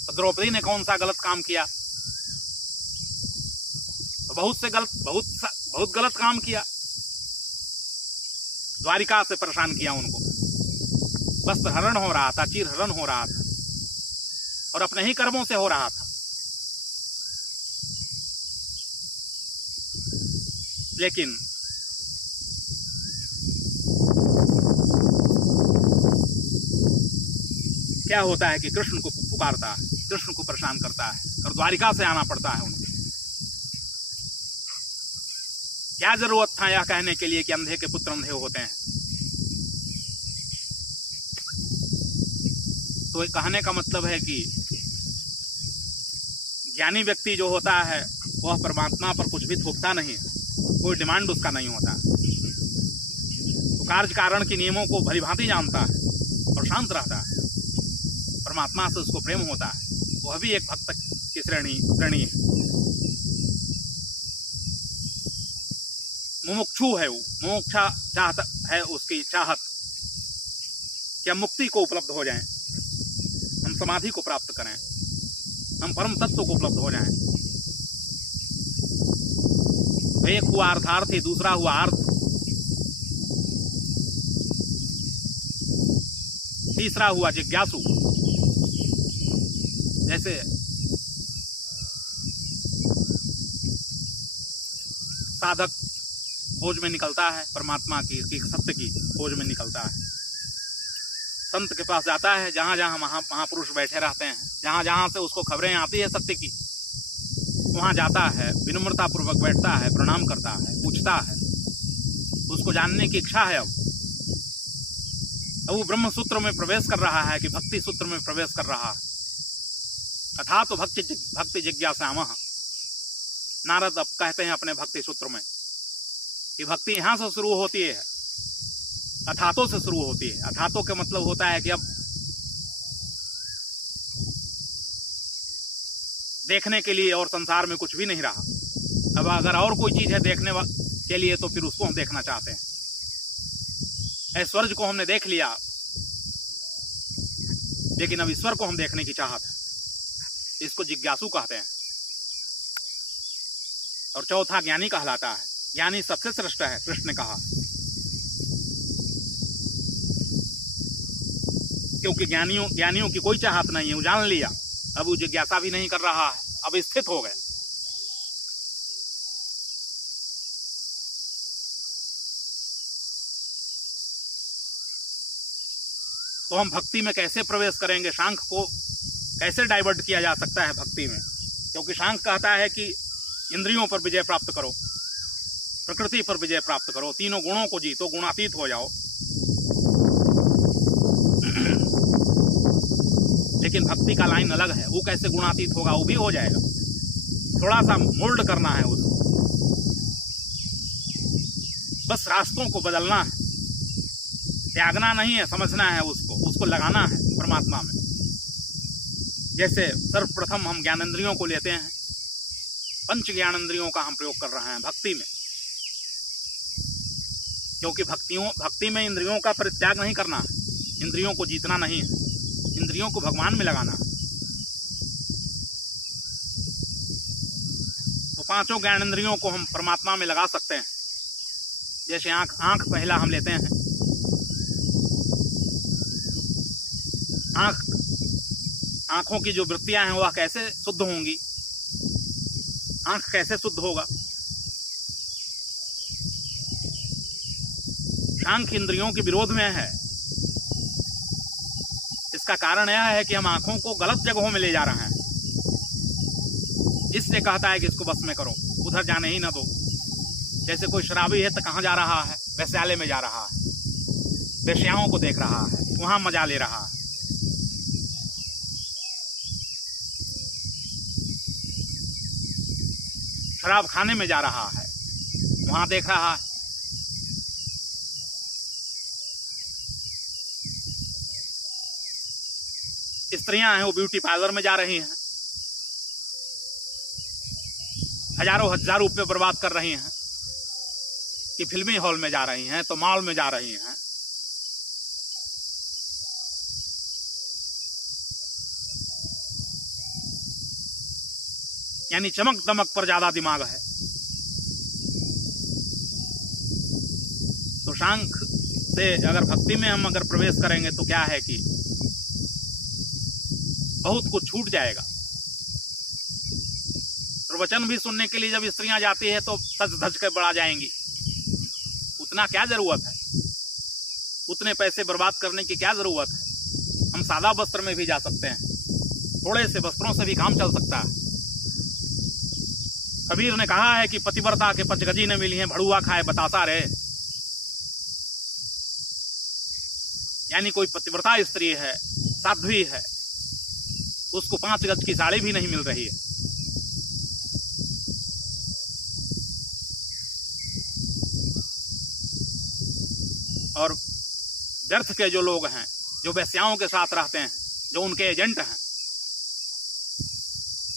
तो द्रौपदी ने कौन सा गलत काम किया? तो बहुत गलत काम किया। द्वारिका से परेशान किया उनको, वस्त्र हरण हो रहा था, चीर हरण हो रहा था, और अपने ही कर्मों से हो रहा था। लेकिन क्या होता है कि कृष्ण को पुकारता है, कृष्ण को परेशान करता है, और द्वारिका से आना पड़ता है उनको। क्या जरूरत था यह कहने के लिए कि अंधे के पुत्र अंधे होते हैं? तो कहने का मतलब है कि ज्ञानी व्यक्ति जो होता है वह परमात्मा पर कुछ भी थोपता नहीं, कोई डिमांड उसका नहीं होता। तो कार्य कारण के नियमों को भलीभांति जानता है और शांत रहता है। परमात्मा से उसको प्रेम होता है, वह भी एक भक्त की श्रेणी है। मुमुक्षु है वो, मोक्षा चाहता है, उसकी चाहत कि हम मुक्ति को उपलब्ध हो जाएं, हम समाधि को प्राप्त करें, हम परम तत्व को उपलब्ध हो जाएं। एक हुआ अर्थार्थी, दूसरा हुआ अर्थ, तीसरा हुआ जिज्ञासु। जैसे साधक खोज में निकलता है परमात्मा की सत्य की खोज में निकलता है, संत के पास जाता है, जहां जहां महापुरुष बैठे रहते हैं, जहां जहां से उसको खबरें आती है सत्य की, वहां जाता है, विनम्रता पूर्वक बैठता है, प्रणाम करता है, पूछता है, उसको जानने की इच्छा है। अब वो ब्रह्म सूत्र में प्रवेश कर रहा है कि भक्ति सूत्र में प्रवेश कर रहा है। अथा तो भक्ति जिज्ञासामः। नारद अब कहते हैं अपने भक्ति सूत्र में कि भक्ति यहां से शुरू होती है, अथातों से शुरू होती है। अथातों का मतलब होता है कि अब देखने के लिए और संसार में कुछ भी नहीं रहा। अब अगर और कोई चीज है देखने के लिए तो फिर उसको हम देखना चाहते हैं। ऐश्वर्य को हमने देख लिया, लेकिन अब ईश्वर को हम देखने की चाहत है, इसको जिज्ञासु कहते हैं। और चौथा ज्ञानी कहलाता है। ज्ञानी सबसे श्रेष्ठ है, कृष्ण ने कहा, क्योंकि ज्ञानियों की कोई चाहत नहीं है, वो जान लिया, अब वो जिज्ञासा भी नहीं कर रहा है, अब स्थित हो गए। तो हम भक्ति में कैसे प्रवेश करेंगे? शांख को कैसे डाइवर्ट किया जा सकता है भक्ति में? क्योंकि शांख कहता है कि इंद्रियों पर विजय प्राप्त करो, प्रकृति पर विजय प्राप्त करो, तीनों गुणों को जीतो, गुणातीत हो जाओ। लेकिन भक्ति का लाइन अलग है, वो कैसे गुणातीत होगा? वो भी हो जाएगा, थोड़ा सा मोल्ड करना है उसको, बस रास्तों को बदलना है, त्यागना नहीं है, समझना है उसको लगाना है परमात्मा में। जैसे सर्वप्रथम हम ज्ञानेंद्रियों को लेते हैं, पंच ज्ञानेंद्रियों का हम प्रयोग कर रहे हैं भक्ति में, क्योंकि भक्ति में इंद्रियों का परित्याग नहीं करना है, इंद्रियों को जीतना नहीं है, इंद्रियों को भगवान में लगाना है। तो पांचों ज्ञानेंद्रियों को हम परमात्मा में लगा सकते हैं। जैसे आंख पहला हम लेते हैं, आंखों की जो वृत्तियां हैं वह कैसे शुद्ध होंगी? आंख कैसे शुद्ध होगा? शांख इंद्रियों के विरोध में है। इसका कारण यह है कि हम आंखों को गलत जगहों में ले जा रहे हैं, इसलिए कहता है कि इसको बस में करो, उधर जाने ही ना दो। जैसे कोई शराबी है तो कहाँ जा रहा है? वैश्यालय में जा रहा है, वेश्याओं को देख रहा है, वहां मजा ले रहा है। शराब खाने में जा रहा है, वहां देख रहा है। स्त्रियां हैं वो ब्यूटी पार्लर में जा रही हैं, हजारों हजार रुपये बर्बाद कर रही हैं, कि फिल्मी हॉल में जा रही हैं तो मॉल में जा रही हैं। यानी चमक दमक पर ज्यादा दिमाग है। तो शांख से अगर भक्ति में हम अगर प्रवेश करेंगे तो क्या है कि बहुत कुछ छूट जाएगा। प्रवचन भी सुनने के लिए जब स्त्रियां जाती है तो सज धज कर बढ़ा जाएंगी, उतना क्या जरूरत है? उतने पैसे बर्बाद करने की क्या जरूरत है? हम सादा वस्त्र में भी जा सकते हैं, थोड़े से वस्त्रों से भी काम चल सकता है। कबीर ने कहा है कि पतिव्रता के पंचगजी ने मिली हैं, भड़ुआ खाए बतासा रहे। यानी कोई पतिव्रता स्त्री है, साध्वी है, उसको 5 गज की साड़ी भी नहीं मिल रही है। और व्यर्थ के जो लोग हैं, जो वेश्याओं के साथ रहते हैं, जो उनके एजेंट हैं,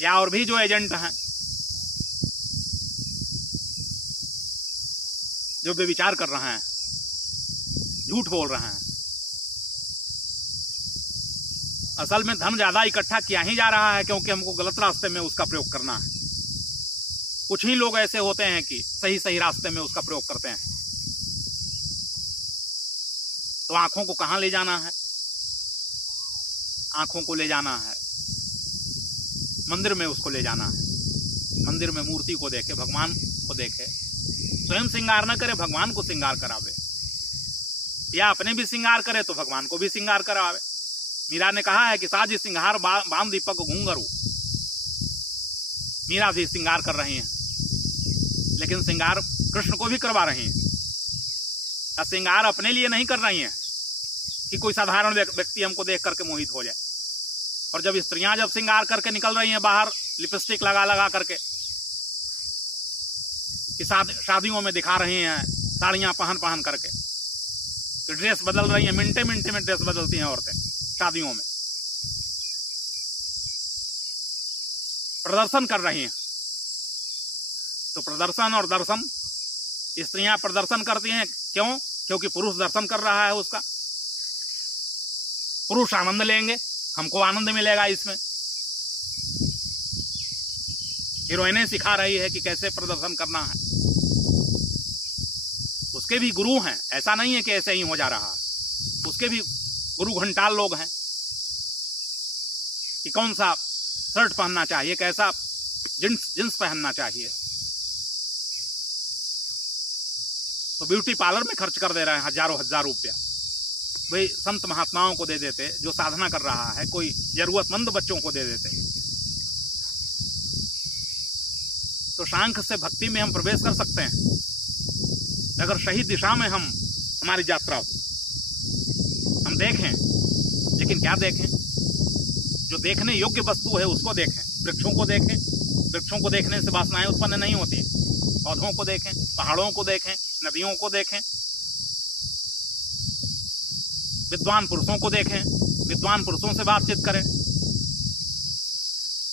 या और भी जो एजेंट हैं, जो बेविचार कर रहे हैं, झूठ बोल रहे हैं, असल में धन ज्यादा इकट्ठा किया ही जा रहा है, क्योंकि हमको गलत रास्ते में उसका प्रयोग करना है। कुछ ही लोग ऐसे होते हैं कि सही सही रास्ते में उसका प्रयोग करते हैं। तो आंखों को कहां ले जाना है? आंखों को ले जाना है मंदिर में, उसको ले जाना है मंदिर में, मूर्ति को देखे, भगवान को देखे, स्वयं श्रृंगार न करे, भगवान को श्रृंगार करावे, या अपने भी श्रृंगार करे तो भगवान को भी श्रृंगार करावे। मीरा ने कहा है कि साज श्रृंगार बाम दीपक घूंघरू। मीरा भी श्रृंगार कर रही हैं, लेकिन श्रृंगार कृष्ण को भी करवा रही हैं। श्रृंगार अपने लिए नहीं कर रही हैं कि कोई साधारण व्यक्ति हमको देख करके मोहित हो जाए। और जब स्त्रियां जब श्रृंगार करके निकल रही हैं बाहर, लिपस्टिक लगा लगा करके, कि शादियों में दिखा रही हैं साड़ियां पहन करके, कि ड्रेस बदल रही हैं, मिनटे मिनटे में ड्रेस बदलती हैं औरतें शादियों में, प्रदर्शन कर रही हैं। तो प्रदर्शन और दर्शन, स्त्रियां प्रदर्शन करती हैं, क्यों? क्योंकि पुरुष दर्शन कर रहा है उसका। पुरुष आनंद लेंगे, हमको आनंद मिलेगा इसमें। हीरोइनें सिखा रही है कि कैसे प्रदर्शन करना है। उसके भी गुरु हैं, ऐसा नहीं है कि ऐसे ही हो जा रहा है। उसके भी गुरु घंटाल लोग हैं कि कौन सा शर्ट पहनना चाहिए, कैसा जींस पहनना चाहिए। तो ब्यूटी पार्लर में खर्च कर दे रहे हैं हजारों हजार रुपया, भाई संत महात्माओं को दे देते, जो साधना कर रहा है, कोई जरूरतमंद बच्चों को दे देते, तो शांख से भक्ति में हम प्रवेश कर सकते हैं। अगर सही दिशा में हमारी यात्रा हो, हम देखें, लेकिन क्या देखें? जो देखने योग्य वस्तु है उसको देखें। वृक्षों को देखें, वृक्षों को देखने से वासनाएं उत्पन्न नहीं होती। पौधों को देखें, पहाड़ों को देखें, नदियों को देखें, विद्वान पुरुषों को देखें, विद्वान पुरुषों से बातचीत करें।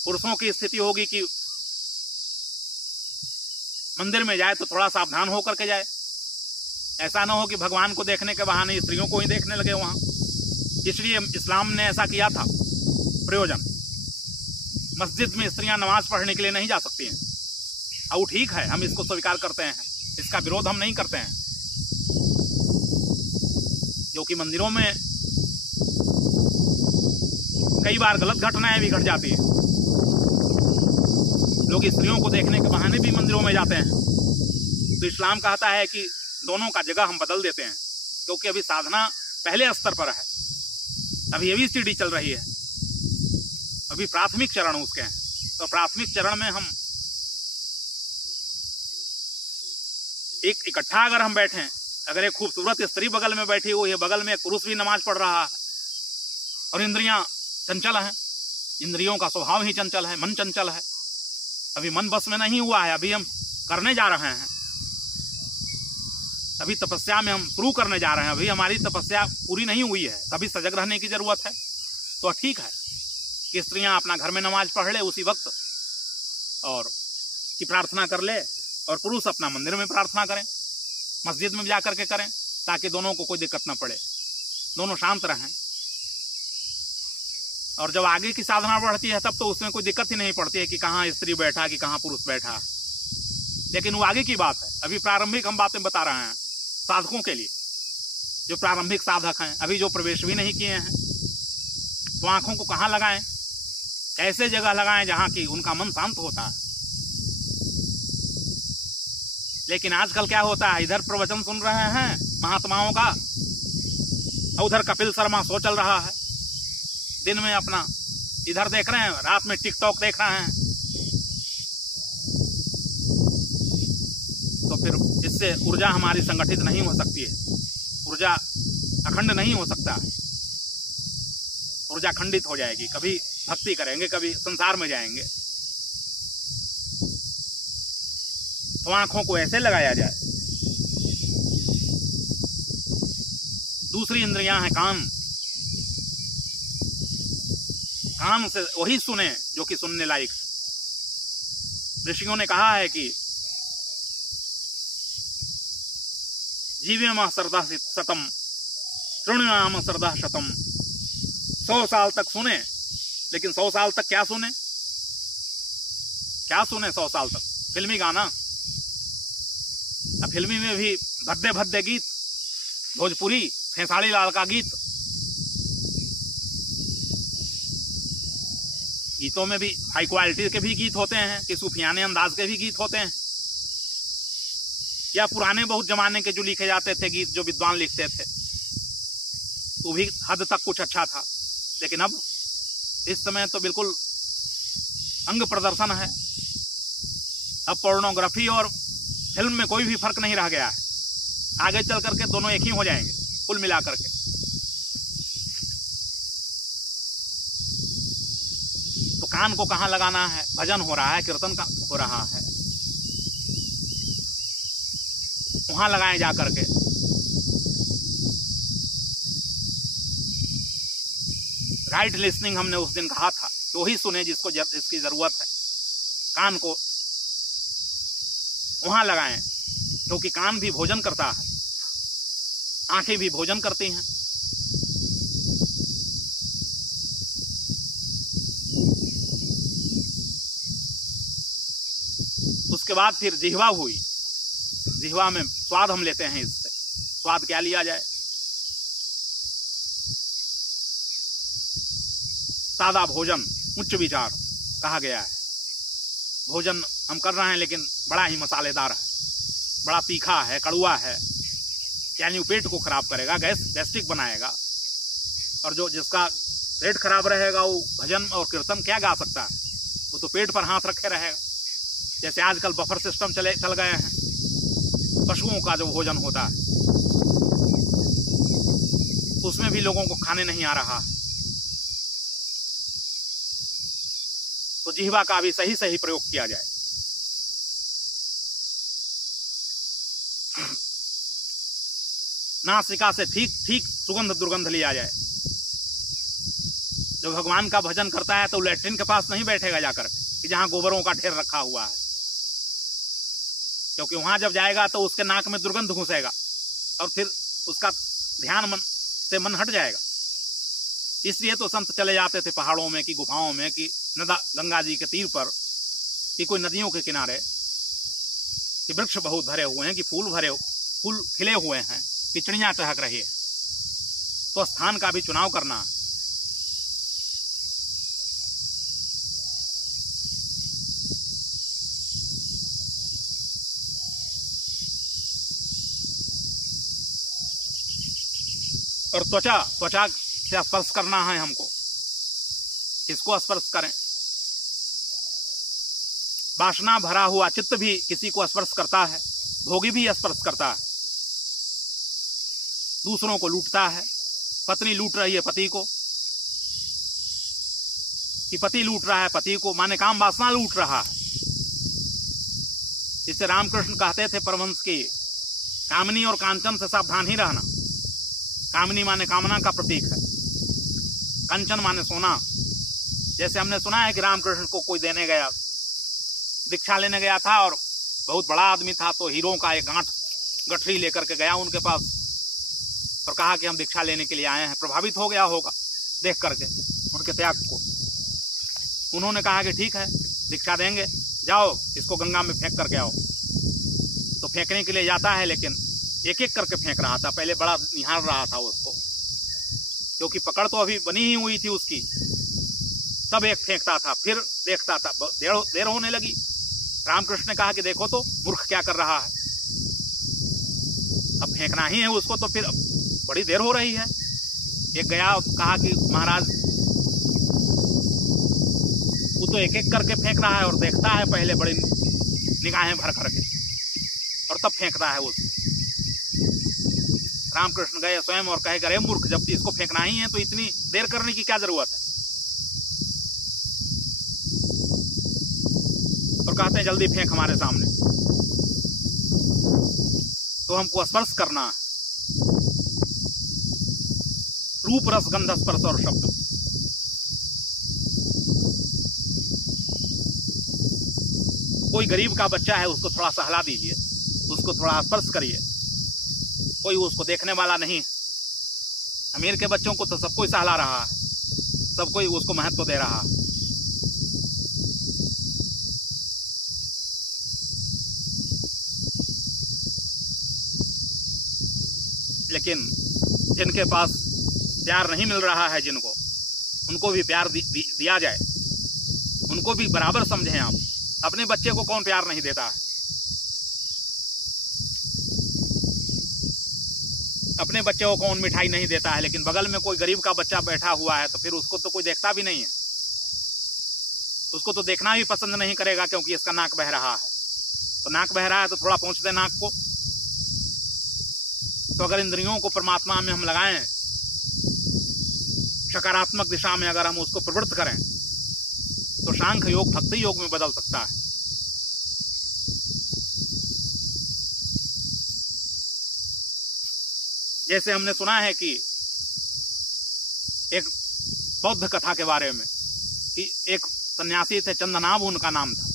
पुरुषों की स्थिति होगी कि मंदिर में जाए तो थोड़ा सावधान होकर के जाए, ऐसा ना हो कि भगवान को देखने के बहाने स्त्रियों को ही देखने लगे वहां। इसलिए इस्लाम ने ऐसा किया था। प्रयोजन, मस्जिद में स्त्रियां नमाज पढ़ने के लिए नहीं जा सकती हैं, और वो ठीक है, हम इसको स्वीकार करते हैं, इसका विरोध हम नहीं करते हैं, क्योंकि मंदिरों में कई बार गलत घटनाएं भी घट जाती हैं। लोग स्त्रियों को देखने के बहाने भी मंदिरों में जाते हैं। तो इस्लाम कहता है कि दोनों का जगह हम बदल देते हैं, क्योंकि अभी साधना पहले स्तर पर है, अभी अभी सीढ़ी चल रही है, अभी प्राथमिक चरण उसके हैं। तो प्राथमिक चरण में हम एक इकट्ठा अगर हम बैठें, अगर एक खूबसूरत स्त्री बगल में बैठी हुई है, बगल में एक पुरुष भी नमाज पढ़ रहा है, और इंद्रियां चंचल हैं, इंद्रियों का स्वभाव ही चंचल है, मन चंचल है, अभी मन बस में नहीं हुआ है, अभी हम करने जा रहे हैं, अभी तपस्या में हम शुरू करने जा रहे हैं, अभी हमारी तपस्या पूरी नहीं हुई है, तभी सजग रहने की जरूरत है। तो ठीक है कि स्त्रियां अपना घर में नमाज पढ़ ले उसी वक्त और की प्रार्थना कर ले, और पुरुष अपना मंदिर में प्रार्थना करें, मस्जिद में जाकर के करें, ताकि दोनों को कोई दिक्कत ना पड़े, दोनों शांत रहें। और जब आगे की साधना बढ़ती है तब तो उसमें कोई दिक्कत ही नहीं पड़ती है कि कहाँ स्त्री बैठा कि कहाँ पुरुष बैठा, लेकिन वो आगे की बात है। अभी प्रारंभिक हम बातें बता रहे हैं साधकों के लिए, जो प्रारंभिक साधक हैं, अभी जो प्रवेश भी नहीं किए हैं, तो आंखों को कहाँ लगाएं, ऐसे जगह लगाएं जहां की उनका मन शांत होता है। लेकिन आजकल क्या होता है, इधर प्रवचन सुन रहे हैं महात्माओं का, उधर कपिल शर्मा शो चल रहा है, दिन में अपना इधर देख रहे हैं, रात में टिकटॉक देख रहे हैं, तो फिर इससे ऊर्जा हमारी संगठित नहीं हो सकती है, ऊर्जा अखंड नहीं हो सकता, ऊर्जा खंडित हो जाएगी। कभी भक्ति करेंगे, कभी संसार में जाएंगे। तो आंखों को ऐसे लगाया जाए। दूसरी इंद्रियां हैं कान, कान से वही सुने जो कि सुनने लायक है। ऋषियों ने कहा है कि जीवेम सरदा शतम शृणुयाम सरदा शतम, 100 साल तक सुने, लेकिन 100 साल तक क्या सुने, क्या सुने 100 साल तक? फिल्मी गाना, अब फिल्मी में भी भद्दे भद्दे गीत, भोजपुरी खेसारी लाल का गीत, गीतों में भी हाई क्वालिटी के भी गीत होते हैं, कि सूफियाने अंदाज के भी गीत होते हैं, या पुराने बहुत जमाने के जो लिखे जाते थे गीत, जो विद्वान लिखते थे, वो भी हद तक कुछ अच्छा था। लेकिन अब इस समय तो बिल्कुल अंग प्रदर्शन है। अब पोर्नोग्राफी और फिल्म में कोई भी फर्क नहीं रह गया है, आगे चल करके दोनों एक ही हो जाएंगे कुल मिला करके। तो कान को कहाँ लगाना है? भजन हो रहा है, कीर्तन का हो रहा है, वहां लगाए जा करके। राइट लिसनिंग हमने उस दिन कहा था, तो ही सुने जिसको जिसकी जरूरत है। कान को वहां लगाएं, क्योंकि कान भी भोजन करता है, आंखें भी भोजन करती हैं। उसके बाद फिर जिह्वा हुई, जिह्वा में स्वाद हम लेते हैं। इससे स्वाद क्या लिया जाए? सादा भोजन, उच्च विचार कहा गया है। भोजन हम कर रहे हैं लेकिन बड़ा ही मसालेदार है, बड़ा तीखा है, कड़वा है, यानी पेट को खराब करेगा, गैस्ट्रिक बनाएगा, और जो जिसका पेट खराब रहेगा वो भजन और कीर्तन क्या गा सकता है? वो तो पेट पर हाथ रखे रहेगा। जैसे आजकल बफर सिस्टम चल गए हैं, पशुओं का जो भोजन होता है उसमें भी लोगों को खाने नहीं आ रहा। तो जिह्वा का भी सही सही प्रयोग किया जाए। नासिका से ठीक ठीक सुगंध दुर्गंध लिया जाए। जो भगवान का भजन करता है तो लैट्रिन के पास नहीं बैठेगा जाकर कि जहां गोबरों का ढेर रखा हुआ है, क्योंकि वहां जब जाएगा तो उसके नाक में दुर्गंध घुसेगा और फिर उसका ध्यान से मन हट जाएगा। इसलिए तो संत चले जाते थे पहाड़ों में कि गुफाओं में कि गंगा जी के तीर पर कि कोई नदियों के किनारे कि वृक्ष बहुत भरे हुए हैं, कि फूल खिले हुए हैं, कि चिड़ियां चहक रही है। तो स्थान का भी चुनाव करना। और त्वचा से स्पर्श करना है हमको। किसको स्पर्श करें? वासना भरा हुआ चित्त भी किसी को स्पर्श करता है, भोगी भी स्पर्श करता है। दूसरों को लूटता है। पत्नी लूट रही है पति को, कि पति लूट रहा है पति को, माने काम वासना लूट रहा है। इससे रामकृष्ण कहते थे परमहंस की, कामनी और कांचन से सावधान ही रहना। कामनी माने कामना का प्रतीक है, कंचन माने सोना। जैसे हमने सुना है कि रामकृष्ण को कोई देने गया, दीक्षा लेने गया था और बहुत बड़ा आदमी था, तो हीरों का एक गठरी लेकर के गया उनके पास और कहा कि हम दीक्षा लेने के लिए आए हैं। प्रभावित हो गया होगा देख करके उनके त्याग को। उन्होंने कहा कि ठीक है दीक्षा देंगे, जाओ इसको गंगा में फेंक करके आओ। तो फेंकने के लिए जाता है, लेकिन एक एक करके फेंक रहा था। पहले बड़ा निहार रहा था उसको, क्योंकि पकड़ तो अभी बनी ही हुई थी उसकी। तब एक फेंकता था, फिर देखता था, देर होने लगी। रामकृष्ण ने कहा कि देखो तो मूर्ख क्या कर रहा है, अब फेंकना ही है उसको, तो फिर बड़ी देर हो रही है। एक गया, कहा कि महाराज वो तो एक एक करके फेंक रहा है और देखता है पहले बड़ी निगाहें भर करके, और तब फेंकता है उसको। रामकृष्ण गए स्वयं और कहे, अरे मूर्ख, जब इसको फेंकना ही है तो इतनी देर करने की क्या जरूरत है? और कहते हैं जल्दी फेंक हमारे सामने। तो हमको स्पर्श करना है, रूप रस गंध स्पर्श और शब्द। कोई गरीब का बच्चा है, उसको थोड़ा सहला दीजिए, उसको थोड़ा स्पर्श करिए। कोई उसको देखने वाला नहीं है। अमीर के बच्चों को तो सब कोई सहला रहा है, सब कोई उसको महत्व दे रहा है। लेकिन जिनके पास प्यार नहीं मिल रहा है, जिनको, उनको भी प्यार दिया जाए, उनको भी बराबर समझें आप। अपने बच्चे को कौन प्यार नहीं देता है? अपने बच्चे को कौन मिठाई नहीं देता है? लेकिन बगल में कोई गरीब का बच्चा बैठा हुआ है तो फिर उसको तो कोई देखता भी नहीं है, उसको तो देखना भी पसंद नहीं करेगा, क्योंकि इसका नाक बह रहा है। तो नाक बह रहा है तो थोड़ा पहुंच दे नाक को। तो अगर इंद्रियों को परमात्मा में हम लगाएं, सकारात्मक दिशा में अगर हम उसको प्रवृत्त करें, तो सांख्य योग भक्ति योग में बदल सकता है। जैसे हमने सुना है कि एक बौद्ध कथा के बारे में कि एक सन्यासी थे, चंदनाभ उनका नाम था।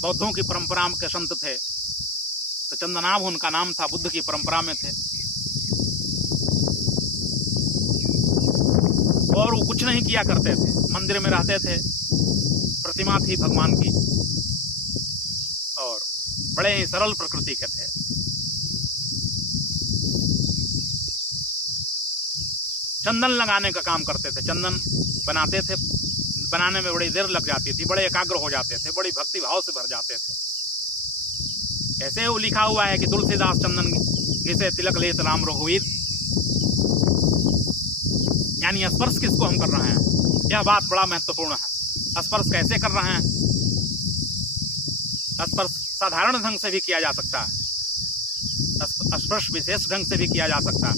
बौद्धों की परंपरा के संत थे, तो चंदनाभ उनका नाम था, बुद्ध की परंपरा में थे। और वो कुछ नहीं किया करते थे, मंदिर में रहते थे, प्रतिमा थी भगवान की, और बड़े ही सरल प्रकृति के थे। चंदन लगाने का काम करते थे, चंदन बनाते थे, बनाने में बड़ी देर लग जाती थी, बड़े एकाग्र हो जाते थे, बड़ी भक्ति भाव से भर जाते थे। ऐसे वो लिखा हुआ है कि तुलसीदास चंदन घिसे तिलक लेत राम रघुवीर, यानी स्पर्श किसको हम कर रहे हैं, यह बात बड़ा महत्वपूर्ण है। स्पर्श कैसे कर रहे हैं? स्पर्श साधारण ढंग से भी किया जा सकता है, स्पर्श विशेष ढंग से भी किया जा सकता है।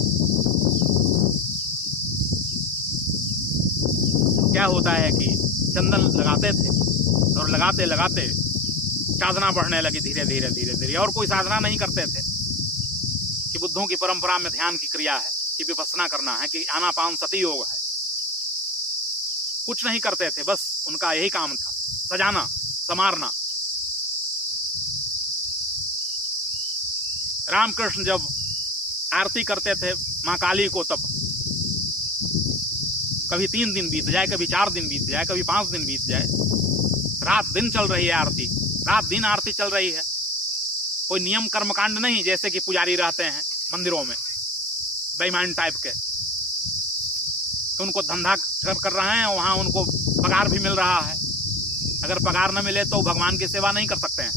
तो क्या होता है कि चंदन लगाते थे और लगाते लगाते साधना बढ़ने लगी धीरे धीरे धीरे धीरे, और कोई साधना नहीं करते थे कि बुद्धों की परंपरा में ध्यान की क्रिया है, कि विपස්සना करना है, कि आनापान सती योग है। कुछ नहीं करते थे, बस उनका यही काम था, सजाना संवारना। रामकृष्ण जब आरती करते थे माँ काली को, तब कभी 3 दिन बीत जाए, कभी 4 दिन बीत जाए, कभी 5 दिन बीत जाए, रात दिन चल रही है आरती, रात दिन आरती चल रही है। कोई नियम कर्मकांड नहीं, जैसे कि पुजारी रहते हैं मंदिरों में बेईमान टाइप के, तो उनको धंधा कर रहे हैं, वहां उनको पगार भी मिल रहा है। अगर पगार न मिले तो भगवान की सेवा नहीं कर सकते हैं।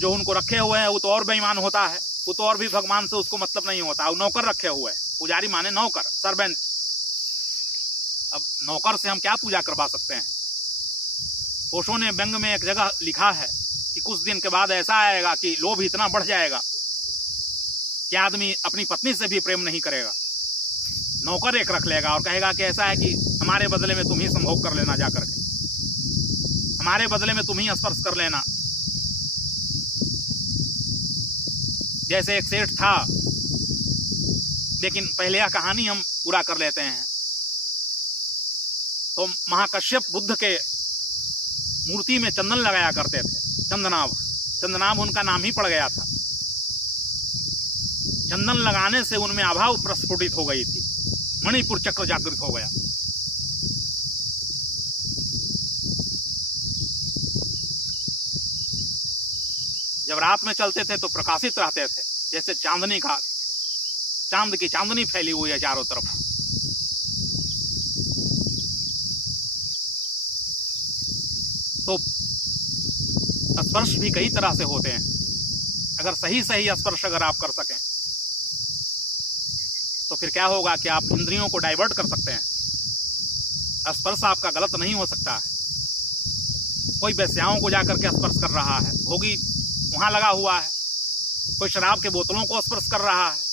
जो उनको रखे हुए हैं वो तो और बेईमान होता है, वो तो और भी भगवान से उसको मतलब नहीं होता। वो नौकर रखे हुए हैं, पुजारी माने नौकर, सर्वेंट। अब नौकर से हम क्या पूजा करवा सकते हैं? ओशो ने व्यंग में एक जगह लिखा है कि कुछ दिन के बाद ऐसा आएगा कि लोभ इतना बढ़ जाएगा कि आदमी अपनी पत्नी से भी प्रेम नहीं करेगा, नौकर एक रख लेगा और कहेगा कि ऐसा है कि हमारे बदले में तुम ही संभोग कर लेना, जाकर के हमारे बदले में तुम ही स्पर्श कर लेना। जैसे एक सेठ था, लेकिन पहले यह कहानी हम पूरा कर लेते हैं। तो महाकश्यप बुद्ध के मूर्ति में चंदन लगाया करते थे, चंदनाभ, चंदनाभ उनका नाम ही पड़ गया था। चंदन लगाने से उनमें अभाव प्रस्फुटित हो गई थी, मणिपुर चक्र जागृत हो गया। जब रात में चलते थे तो प्रकाशित रहते थे, जैसे चांदनी का, चांद की चांदनी फैली हुई है चारों तरफ। तो स्पर्श भी कई तरह से होते हैं। अगर सही सही स्पर्श अगर आप कर सकें तो फिर क्या होगा कि आप इंद्रियों को डाइवर्ट कर सकते हैं। स्पर्श आपका गलत नहीं हो सकता है। कोई वेश्याओं को जाकर के स्पर्श कर रहा है, भोगी वहां लगा हुआ है, कोई शराब के बोतलों को स्पर्श कर रहा है।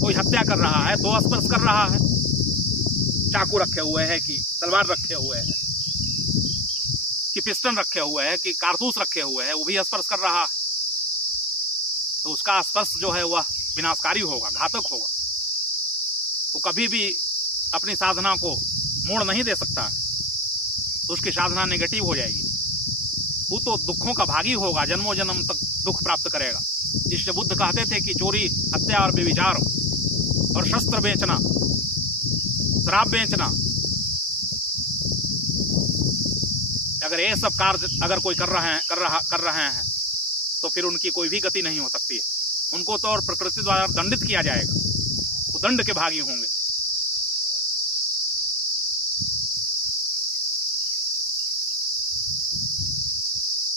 कोई हत्या कर रहा है तो स्पर्श कर रहा है, चाकू रखे हुए हैं कि तलवार रखे हुए हैं कि पिस्टन रखे हुए हैं कि कारतूस रखे हुए हैं, वो भी स्पर्श कर रहा है। तो उसका स्पर्श जो है वह विनाशकारी होगा, घातक होगा। वो कभी भी अपनी साधना को मोड़ नहीं दे सकता है, तो उसकी साधना नेगेटिव हो जाएगी। वो तो दुखों का भागी होगा, जन्मों जन्म तक दुख प्राप्त करेगा। जिससे बुद्ध कहते थे कि चोरी, हत्या और व्यभिचार और शस्त्र बेचना, शराब बेचना, अगर ये सब कार्य अगर कोई कर रहे हैं तो फिर उनकी कोई भी गति नहीं हो सकती है। उनको तो और प्रकृति द्वारा दंडित किया जाएगा, वो दंड के भागी होंगे।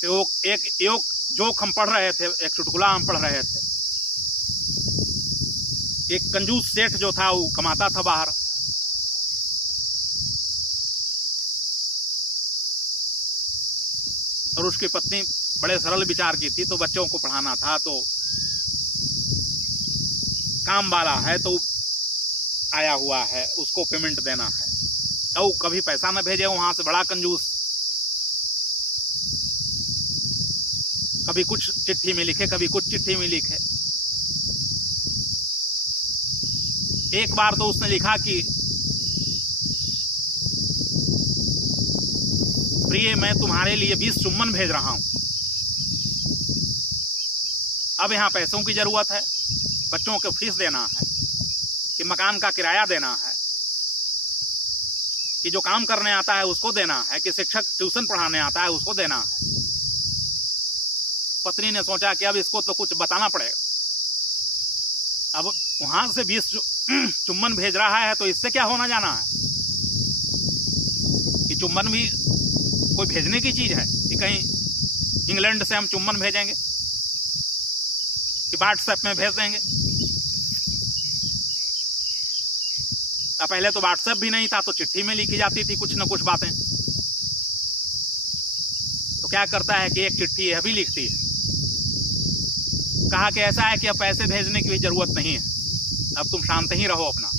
तो एक योग जोक हम पढ़ रहे थे, एक चुटकुला हम पढ़ रहे थे। एक कंजूस सेठ जो था वो कमाता था बाहर, और उसकी पत्नी बड़े सरल विचार की थी, तो बच्चों को पढ़ाना था, तो काम वाला है तो आया हुआ है, उसको पेमेंट देना है, तो कभी पैसा न भेजे वहां से, बड़ा कंजूस। कभी कुछ चिट्ठी में लिखे, कभी कुछ चिट्ठी में लिखे। एक बार तो उसने लिखा कि प्रिय, मैं तुम्हारे लिए 20 चुम्बन भेज रहा हूं। अब यहां पैसों की जरूरत है, बच्चों को फीस देना है, कि मकान का किराया देना है, कि जो काम करने आता है उसको देना है, कि शिक्षक ट्यूशन पढ़ाने आता है उसको देना है। पत्नी ने सोचा कि अब इसको तो कुछ बताना पड़ेगा। अब वहां से 20 चुम्बन भेज रहा है तो इससे क्या होना जाना है, कि चुम्बन भी कोई भेजने की चीज है कि कहीं इंग्लैंड से हम चुम्बन भेजेंगे कि व्हाट्सएप में भेज देंगे? पहले तो व्हाट्सएप भी नहीं था, तो चिट्ठी में लिखी जाती थी कुछ न कुछ बातें। तो क्या करता है कि एक चिट्ठी यह भी लिखती है, कहा कि ऐसा है कि अब पैसे भेजने की भी जरूरत नहीं है, अब तुम शांत ही रहो अपना,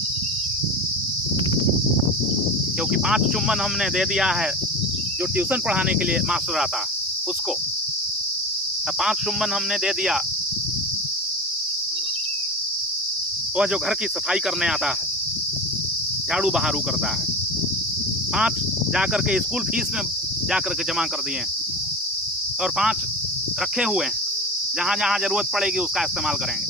क्योंकि 5 चुम्बन हमने दे दिया है जो ट्यूशन पढ़ाने के लिए मास्टर आता है उसको। अब 5 चुम्बन हमने दे दिया वह जो घर की सफाई करने आता है, झाड़ू बहारू करता है, 5 जाकर के स्कूल फीस में जाकर के जमा कर दिए हैं, और 5 रखे हुए हैं, जहां जहां जरूरत पड़ेगी उसका इस्तेमाल करेंगे।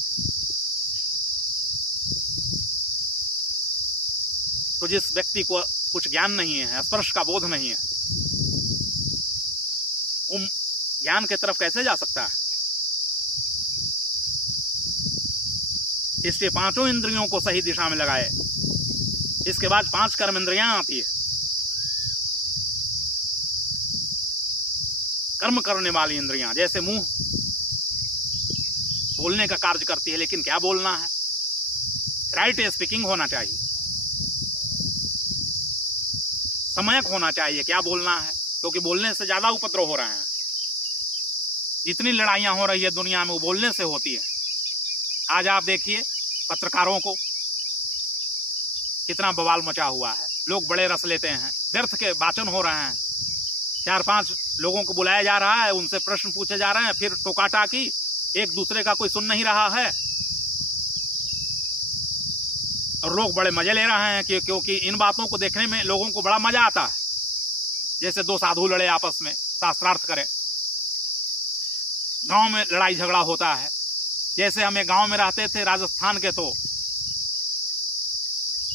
तो जिस व्यक्ति को कुछ ज्ञान नहीं है, स्पर्श का बोध नहीं है, वो ज्ञान की तरफ कैसे जा सकता है? इसलिए 5 इंद्रियों को सही दिशा में लगाए। इसके बाद 5 कर्म इंद्रियां आती है, कर्म करने वाली इंद्रियां, जैसे मुंह बोलने का कार्य करती है, लेकिन क्या बोलना है? राइट स्पीकिंग होना चाहिए, समयक होना चाहिए क्या बोलना है, क्योंकि बोलने से ज्यादा उपद्रव हो रहे हैं। जितनी लड़ाइयां हो रही है दुनिया में वो बोलने से होती है। आज आप देखिए पत्रकारों को कितना बवाल मचा हुआ है, लोग बड़े रस लेते हैं, व्यर्थ के वाचन हो रहे हैं। 4-5 लोगों को बुलाया जा रहा है, उनसे प्रश्न पूछे जा रहे हैं, फिर टोका टाकी, एक दूसरे का कोई सुन नहीं रहा है, और लोग बड़े मजे ले रहे हैं क्योंकि इन बातों को देखने में लोगों को बड़ा मजा आता है। जैसे 2 साधु लड़े आपस में, शास्त्रार्थ करें, गांव में लड़ाई झगड़ा होता है। जैसे हम एक गांव में रहते थे राजस्थान के, तो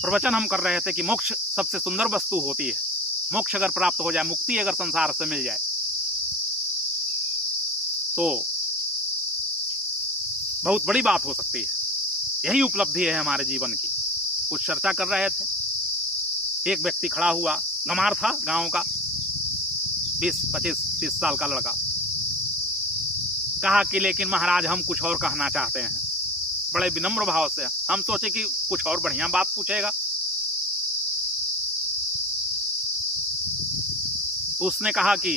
प्रवचन हम कर रहे थे कि मोक्ष सबसे सुंदर वस्तु होती है। मोक्ष अगर प्राप्त हो जाए, मुक्ति अगर संसार से मिल जाए, तो बहुत बड़ी बात हो सकती है। यही उपलब्धि है हमारे जीवन की। कुछ चर्चा कर रहे थे, एक व्यक्ति खड़ा हुआ, गंवार था गांव का, 20, 25, 30 साल का लड़का, कहा कि लेकिन महाराज हम कुछ और कहना चाहते हैं, बड़े विनम्र भाव से। हम सोचे कि कुछ और बढ़िया बात पूछेगा, तो उसने कहा कि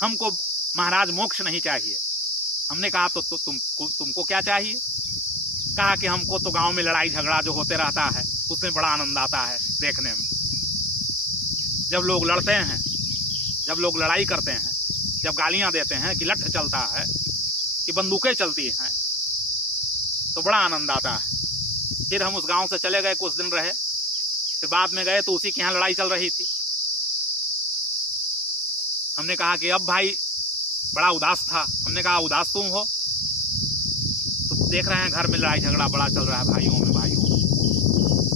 हमको महाराज मोक्ष नहीं चाहिए। हमने कहा तो तुमको क्या चाहिए? कहा कि हमको तो गांव में लड़ाई झगड़ा जो होते रहता है उसमें बड़ा आनंद आता है देखने में। जब लोग लड़ते हैं, जब लोग लड़ाई करते हैं, जब गालियां देते हैं कि लठ चलता है, कि बंदूकें चलती हैं, तो बड़ा आनंद आता है। फिर हम उस गांव से चले गए, कुछ दिन रहे, फिर बाद में गए तो उसी के यहाँ लड़ाई चल रही थी। हमने कहा कि अब भाई बड़ा उदास था। हमने कहा उदास तुम हो? तो देख रहे हैं घर में लड़ाई झगड़ा बड़ा चल रहा है भाइयों में।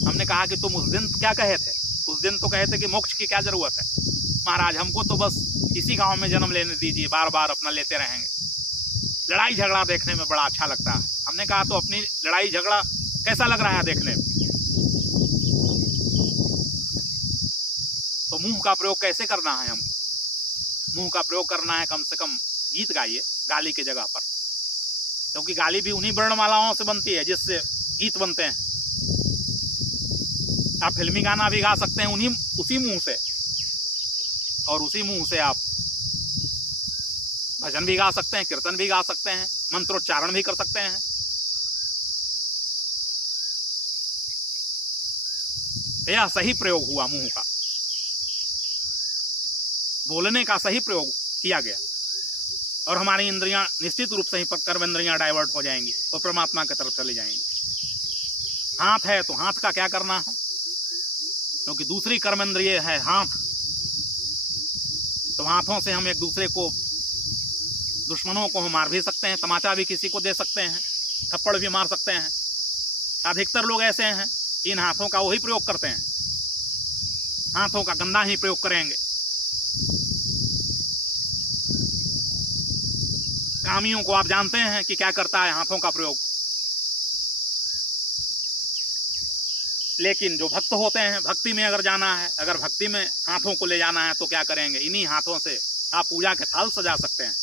हमने कहा कि तुम उस दिन क्या कहे थे? उस दिन तो कहे थे कि मोक्ष की क्या जरूरत है महाराज, हमको तो बस इसी गांव में जन्म लेने दीजिए, बार बार अपना लेते रहेंगे, लड़ाई झगड़ा देखने में बड़ा अच्छा लगता है। हमने कहा तो अपनी लड़ाई झगड़ा कैसा लग रहा है देखने में? तो मुंह का प्रयोग कैसे करना है हमको? मुंह का प्रयोग करना है, कम से कम गीत गाइए गाली की जगह पर, क्योंकि गाली भी उन्हीं वर्णमालाओं से बनती है जिससे गीत बनते हैं। आप फिल्मी गाना भी गा सकते हैं उसी मुंह से, और उसी मुंह से आप भजन भी गा सकते हैं, कीर्तन भी गा सकते हैं, मंत्रोच्चारण भी कर सकते हैं। यह सही प्रयोग हुआ मुंह का, बोलने का सही प्रयोग किया गया, और हमारी इंद्रियां निश्चित रूप से ही कर्म इंद्रियां डाइवर्ट हो जाएंगी और परमात्मा की तरफ चली जाएंगी। हाथ है तो हाथ का क्या करना है, क्योंकि दूसरी कर्म इंद्रिय है हाथ, तो हाथों से हम एक दूसरे को, दुश्मनों को हम मार भी सकते हैं, तमाचा भी किसी को दे सकते हैं, थप्पड़ भी मार सकते हैं। अधिकतर लोग ऐसे हैं इन हाथों का वही प्रयोग करते हैं, हाथों का गंदा ही प्रयोग करेंगे। कामियों को आप जानते हैं कि क्या करता है हाथों का प्रयोग। लेकिन जो भक्त होते हैं, भक्ति में अगर जाना है, अगर भक्ति में हाथों को ले जाना है तो क्या करेंगे, इन्हीं हाथों से आप पूजा के थाल सजा सकते हैं,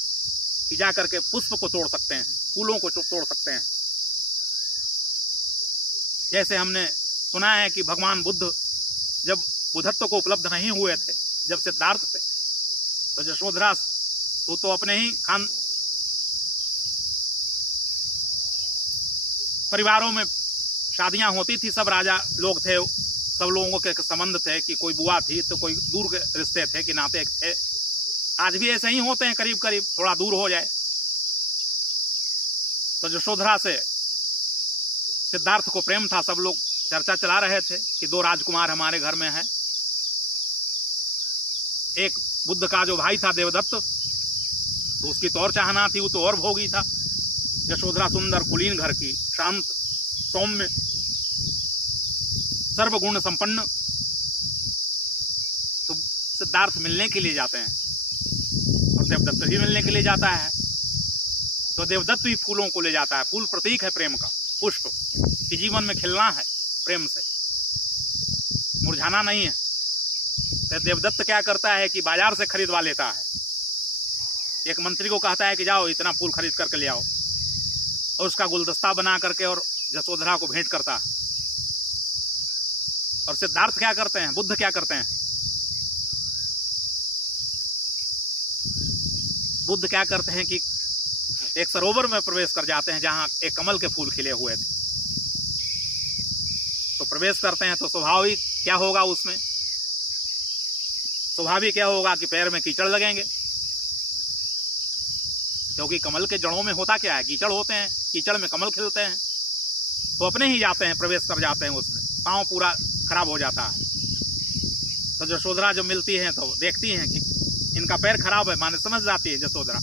जा करके पुष्प को तोड़ सकते हैं, फूलों को तोड़ सकते हैं। जैसे हमने सुना है कि भगवान बुद्ध जब बुद्धत्व को उपलब्ध नहीं हुए थे, जब सिद्धार्थ थे, तो यशोधरा तो अपने ही खान परिवारों में शादियां होती थी, सब राजा लोग थे, सब लोगों के संबंध थे कि कोई बुआ थी तो कोई दूर के रिश्ते थे कि नाते थे। आज भी ऐसे ही होते हैं, करीब करीब थोड़ा दूर हो जाए। तो यशोधरा से सिद्धार्थ को प्रेम था, सब लोग चर्चा चला रहे थे कि 2 राजकुमार हमारे घर में हैं। एक बुद्ध का जो भाई था देवदत्त, तो उसकी तो और चाहना थी, वो तो और भोगी था। यशोधरा सुंदर कुलीन घर की, शांत सौम्य सर्वगुण संपन्न। तो सिद्धार्थ मिलने के लिए जाते हैं और देवदत्त भी मिलने के लिए जाता है। तो देवदत्त भी फूलों को ले जाता है। फूल प्रतीक है प्रेम का, पुष्प कि जीवन में खिलना है प्रेम से, मुरझाना नहीं है। तो देवदत्त क्या करता है कि बाजार से खरीदवा लेता है। एक मंत्री को कहता है कि जाओ इतना फूल खरीद करके ले आओ, और उसका गुलदस्ता बना करके और यशोधरा को भेंट करता है। और सिद्धार्थ क्या करते हैं, बुद्ध क्या करते हैं, बुद्ध क्या करते हैं कि एक सरोवर में प्रवेश कर जाते हैं जहां एक कमल के फूल खिले हुए थे। तो प्रवेश करते हैं तो स्वाभाविक क्या होगा, उसमें स्वाभाविक क्या होगा कि पैर में कीचड़ लगेंगे, क्योंकि कमल के जड़ों में होता क्या है, कीचड़ होते हैं, कीचड़ में कमल खिलते हैं। तो अपने ही जाते हैं, प्रवेश कर जाते हैं उसमें, पांव पूरा खराब हो जाता है। तो यशोधरा जब मिलती है तो देखती हैं कि इनका पैर खराब है, माने समझ जाती है यशोधरा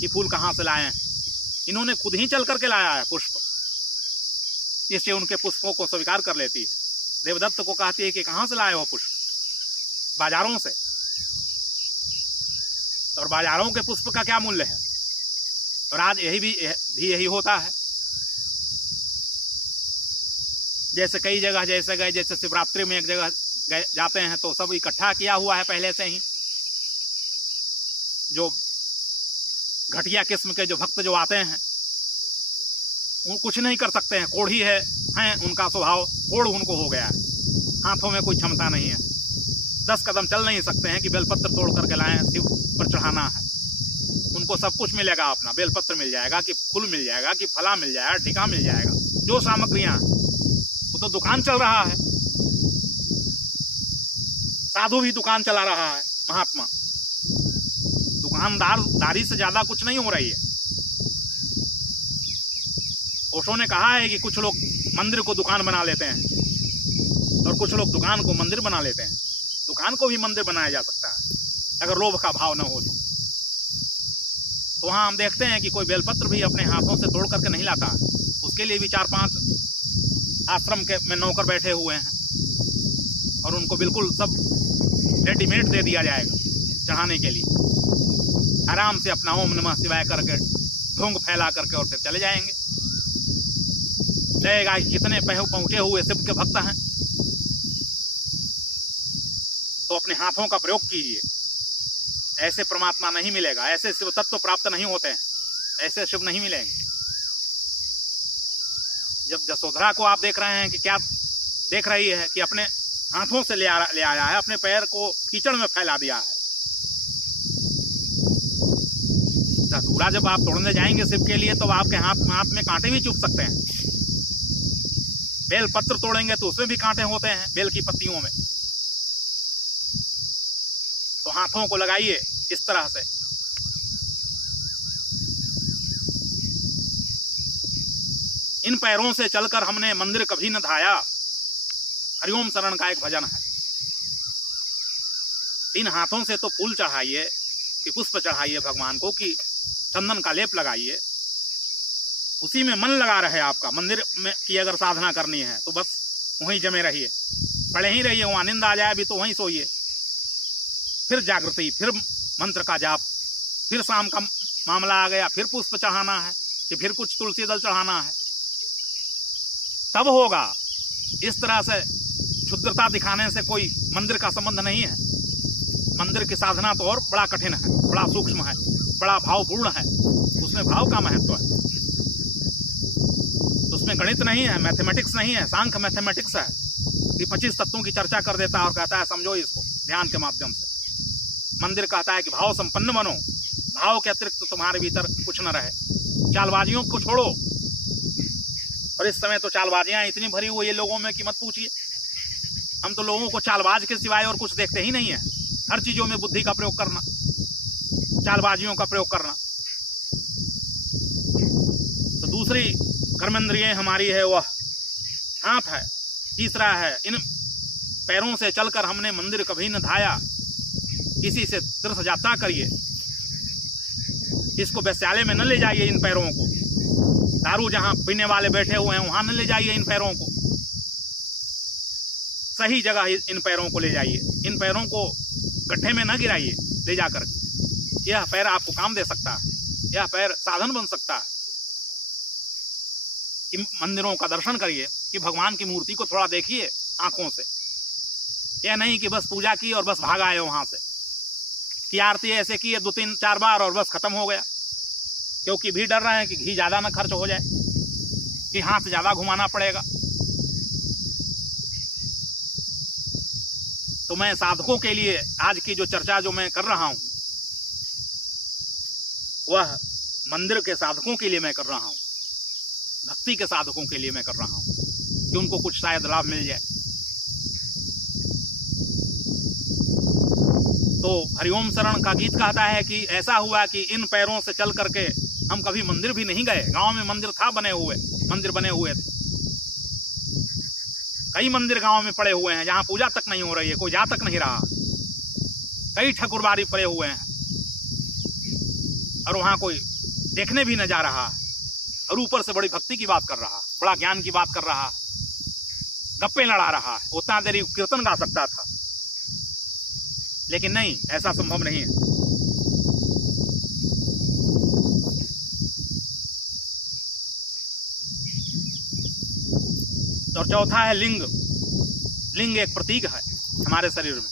कि फूल कहाँ से लाए हैं, इन्होंने खुद ही चल करके लाया है पुष्प। इससे उनके पुष्पों को स्वीकार कर लेती है। देवदत्त को कहती है कि कहाँ से लाए हो पुष्प, बाजारों से। और बाजारों के पुष्प का क्या मूल्य है, और आज यही भी यही होता है। जैसे कई जगह जैसे गए, जैसे शिवरात्रि में एक जगह जाते हैं तो सब इकट्ठा किया हुआ है पहले से ही। जो घटिया किस्म के जो भक्त जो आते हैं वो कुछ नहीं कर सकते हैं, कोढ़ी हैं उनका स्वभाव, कोढ़ उनको हो गया है, हाथों में कोई क्षमता नहीं है, 10 कदम चल नहीं सकते हैं कि बेलपत्र तोड़ करके लाएं शिव पर चढ़ाना है। उनको सब कुछ मिलेगा, अपना बेलपत्र मिल जाएगा, कि फूल मिल जाएगा, कि फला मिल जाएगा, टीका मिल जाएगा, जो सामग्रियां, वो तो दुकान चल रहा है। साधु भी दुकान चला रहा है, महात्मा, दुकानदारी से ज्यादा कुछ नहीं हो रही है। ओशो ने कहा है कि कुछ लोग मंदिर को दुकान बना लेते हैं और कुछ लोग दुकान को मंदिर बना लेते हैं। दुकान को भी मंदिर बनाया जा सकता है अगर लोभ का भाव न हो तो वहां हम देखते हैं कि कोई बेलपत्र भी अपने हाथों से तोड़ करके नहीं लाता, उसके लिए भी 4-5 आश्रम के में नौकर बैठे हुए हैं और उनको बिल्कुल सब रेडीमेड दे दिया जाएगा चढ़ाने के लिए। आराम से अपना ओम नमः शिवाय करके ढोंग फैला करके और फिर चले जाएंगे। लगेगा कि कितने पहुंचे हुए शिव के भक्त हैं। तो अपने हाथों का प्रयोग कीजिए, ऐसे परमात्मा नहीं मिलेगा, ऐसे शिव तत्व प्राप्त नहीं होते हैं, ऐसे शिव नहीं मिलेंगे। जब यशोधरा को आप देख रहे हैं कि क्या देख रही है कि अपने हाथों से ले आया है, अपने पैर को कीचड़ में फैला दिया है। धतूरा जब आप तोड़ने जाएंगे शिव के लिए तो आपके हाथ में कांटे भी चुभ सकते हैं। बेल पत्र तोड़ेंगे तो उसमें भी कांटे होते हैं, बेल की पत्तियों में। तो हाथों को लगाइए इस तरह से। इन पैरों से चलकर हमने मंदिर कभी न धाया, हरिओम शरण का एक भजन है। इन हाथों से तो फूल चढ़ाइए, कि पुष्प चढ़ाइए भगवान को, कि चंदन का लेप लगाइए, उसी में मन लगा रहे आपका। मंदिर में की अगर साधना करनी है तो बस वहीं जमे रहिए, पड़े ही रहिए, वहां नींद आ जाए भी तो वहीं सोइए। फिर जागृति, फिर मंत्र का जाप, फिर शाम का मामला आ गया, फिर पुष्प चढ़ाना है, कि फिर कुछ तुलसी दल चढ़ाना है, तब होगा। इस तरह से क्षुद्रता दिखाने से कोई मंदिर का संबंध नहीं है। मंदिर की साधना तो और बड़ा कठिन है, बड़ा सूक्ष्म है, बड़ा भावपूर्ण है, उसमें भाव का महत्व है। तो उसमें गणित नहीं है, मैथमेटिक्स नहीं है, सांख्य मैथमेटिक्स है कि 25 तत्वों की चर्चा कर देता है और कहता है समझो इसको ध्यान के माध्यम से। मंदिर कहता है कि भाव संपन्न बनो, भाव के अतिरिक्त तुम्हारे भीतर कुछ न रहे, चालबाजियों को छोड़ो। और इस समय तो चालबाजियां इतनी भरी हुई है लोगों में कि मत पूछिए। हम तो लोगों को चालबाज के सिवाय और कुछ देखते ही नहीं है। हर चीजों में बुद्धि का प्रयोग करना, चालबाजियों का प्रयोग करना। तो दूसरी कर्मेंद्रिय हमारी है वह हाथ है। तीसरा है इन पैरों से चलकर हमने मंदिर कभी न धाया, किसी से तीर्थ यात्रा करिए, इसको वैश्यालय में न ले जाइए इन पैरों को, दारू जहां पीने वाले बैठे हुए हैं वहां न ले जाइए इन पैरों को, सही जगह इन पैरों को ले जाइए, इन पैरों को गड्ढे में न गिराइए ले जाकर। यह पैर आपको काम दे सकता है, यह पैर साधन बन सकता है कि मंदिरों का दर्शन करिए, कि भगवान की मूर्ति को थोड़ा देखिए आंखों से। यह नहीं कि बस पूजा की और बस भाग आए वहां से, कि आरती ऐसे की है 2-3-4 बार और बस खत्म हो गया, क्योंकि भी डर रहे हैं कि घी ज्यादा ना खर्च हो जाए, कि हाथ ज्यादा घुमाना पड़ेगा। तो मैं साधकों के लिए आज की जो चर्चा जो मैं कर रहा हूं वह मंदिर के साधकों के लिए मैं कर रहा हूं, भक्ति के साधकों के लिए मैं कर रहा हूं, कि उनको कुछ शायद लाभ मिल जाए। तो हरिओम शरण का गीत कहता है कि ऐसा हुआ कि इन पैरों से चल करके हम कभी मंदिर भी नहीं गए। गांव में मंदिर था, मंदिर बने हुए थे, कई मंदिर गांव में पड़े हुए हैं जहां पूजा तक नहीं हो रही है, कोई जा तक नहीं रहा, कई ठकुरबाड़ी पड़े हुए हैं और वहां कोई देखने भी न जा रहा, और ऊपर से बड़ी भक्ति की बात कर रहा, बड़ा ज्ञान की बात कर रहा, गप्पे लड़ा रहा, उतना देरी कीर्तन गा सकता था। लेकिन नहीं, ऐसा संभव नहीं है। और चौथा है लिंग। लिंग एक प्रतीक है हमारे शरीर में,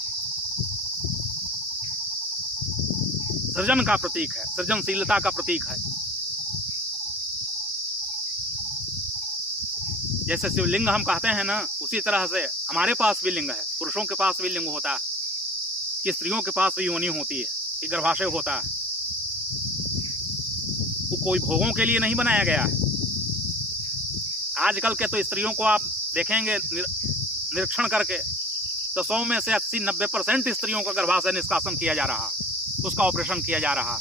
सृजन का प्रतीक है, सृजनशीलता का प्रतीक है। जैसे शिवलिंग हम कहते हैं ना, उसी तरह से हमारे पास भी लिंग है। पुरुषों के पास भी लिंग होता है, कि स्त्रियों के पास भी योनि होती है, कि गर्भाशय होता है। वो कोई भोगों के लिए नहीं बनाया गया है। आजकल के तो स्त्रियों को आप देखेंगे निरीक्षण करके, तो 100 में से 80-90% स्त्रियों का गर्भाशय निष्कासन किया जा रहा, उसका ऑपरेशन किया जा रहा,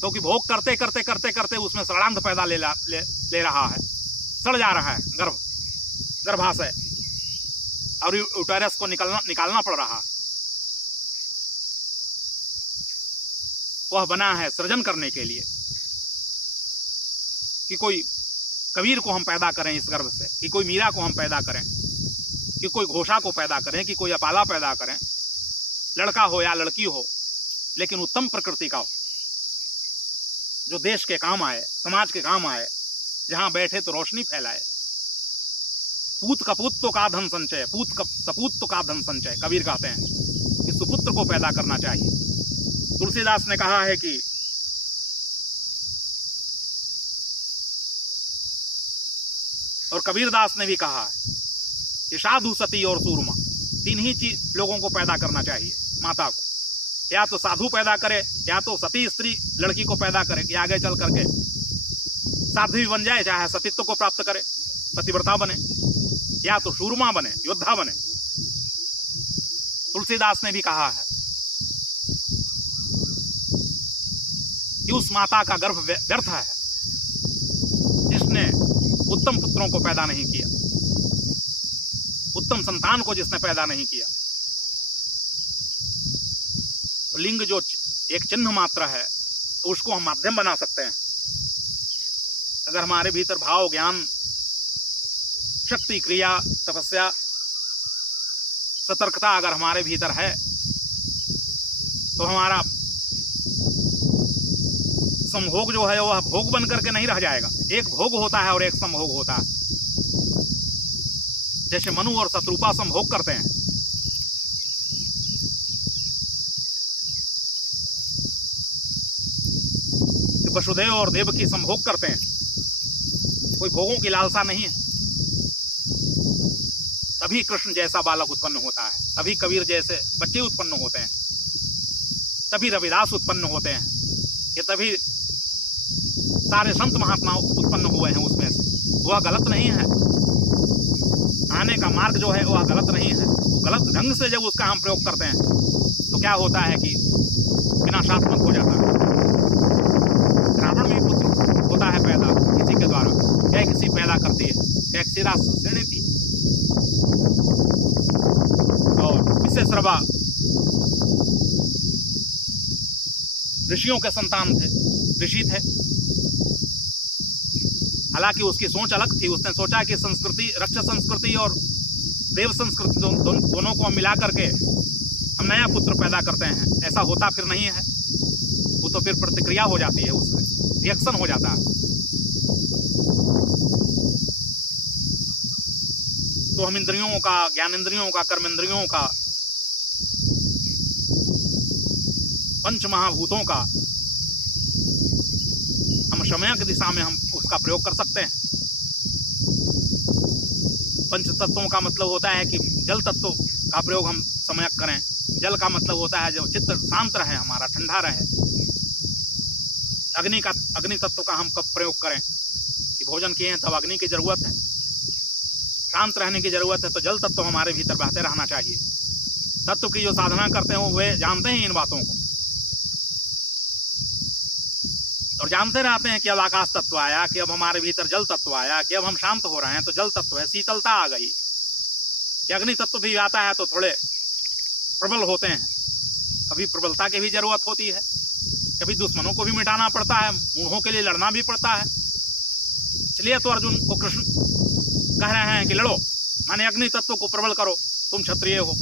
क्योंकि भोग करते करते करते करते उसमें षडांध पैदा ले रहा है, सड़ जा रहा है गर्भाशय, और यूटेरस को निकालना पड़ रहा। वह बना है सृजन करने के लिए, कि कोई कबीर को हम पैदा करें इस गर्भ से, कि कोई मीरा को हम पैदा करें, कि कोई घोषा को पैदा करें, कि कोई अपाला पैदा करें, लड़का हो या लड़की हो, लेकिन उत्तम प्रकृति का हो, जो देश के काम आए, समाज के काम आए, जहां बैठे तो रोशनी फैलाए। पूत कपूत तो का धन संचय, सपूत तो का धन संचय, कबीर कहते हैं कि सुपुत्र को पैदा करना चाहिए। तुलसीदास ने कहा है कि और कबीरदास ने भी कहा है कि साधु सती और सूरमा, 3 ही चीज लोगों को पैदा करना चाहिए माता को, या तो साधु पैदा करे, या तो सती स्त्री लड़की को पैदा करे कि आगे चल करके साध्वी बन जाए, चाहे सतीत्व को प्राप्त करे, पतिव्रता बने, या तो शूरमा बने, योद्धा बने। तुलसीदास ने भी कहा है कि उस माता का गर्भ व्यर्थ है जिसने उत्तम पुत्रों को पैदा नहीं किया, उत्तम संतान को जिसने पैदा नहीं किया। तो लिंग जो एक चिन्ह मात्र है, तो उसको हम माध्यम बना सकते हैं। अगर हमारे भीतर भाव, ज्ञान, शक्ति, क्रिया, तपस्या, सतर्कता अगर हमारे भीतर है, तो हमारा संभोग जो है वह भोग बन करके नहीं रह जाएगा। एक भोग होता है और एक संभोग होता है। जैसे मनु और शत्रुपा संभोग करते हैं, वसुदेव और देवकी संभोग करते हैं, कोई भोगों की लालसा नहीं है, तभी कृष्ण जैसा बालक उत्पन्न होता है, तभी कबीर जैसे बच्चे उत्पन्न होते हैं, तभी रविदास उत्पन्न होते हैं, ये तभी सारे संत महात्मा उत्पन्न हुए हैं उसमें से। वह गलत नहीं है, आने का मार्ग जो है वह गलत नहीं है। वो गलत ढंग से जब उसका हम प्रयोग करते हैं तो क्या होता है कि विनाशात्मक हो जाता है। रावण भी पुत्र होता है पैदा किसी के द्वारा, क्या किसी पैदा करती है, क्या क्षीरा श्रेणी थी, और विशेषरवा ऋषियों के संतान थे, ऋषि थे। हालांकि उसकी सोच अलग थी, उसने सोचा कि संस्कृति, रक्त संस्कृति और देव संस्कृति दोनों को मिला करके हम नया पुत्र पैदा करते हैं। ऐसा होता फिर नहीं है, वो तो फिर प्रतिक्रिया हो जाती है, उसमें रिएक्शन हो जाता है। तो हम इंद्रियों का, ज्ञानेंद्रियों का, कर्मेंद्रियों का, पंच महाभूतों का हम समय की दिशा में हम उसका प्रयोग कर सकते हैं। पंच तत्वों का मतलब होता है कि जल तत्व का प्रयोग हम समय करें। जल का मतलब होता है जब चित्त शांत रहे, हमारा ठंडा रहे। अग्नि तत्व का हम कब प्रयोग करें कि भोजन किए हैं तब अग्नि की जरूरत है, शांत रहने की जरूरत है, तो जल तत्व हमारे भीतर बहते रहना चाहिए। तत्व की जो साधना करते हो वे जानते हैं इन बातों को और जानते रहते हैं कि अब आकाश तत्व आया, कि अब हमारे भीतर जल तत्व आया, कि अब हम शांत हो रहे हैं तो जल तत्व है, शीतलता आ गई। कि अग्नि तत्व भी आता है तो थोड़े प्रबल होते हैं, कभी प्रबलता की भी जरूरत होती है, कभी दुश्मनों को भी मिटाना पड़ता है, मूढ़ों के लिए लड़ना भी पड़ता है। इसलिए तो अर्जुन को कृष्ण कह रहे हैं कि लड़ो, माने अग्नि तत्व को प्रबल करो, तुम क्षत्रिय हो,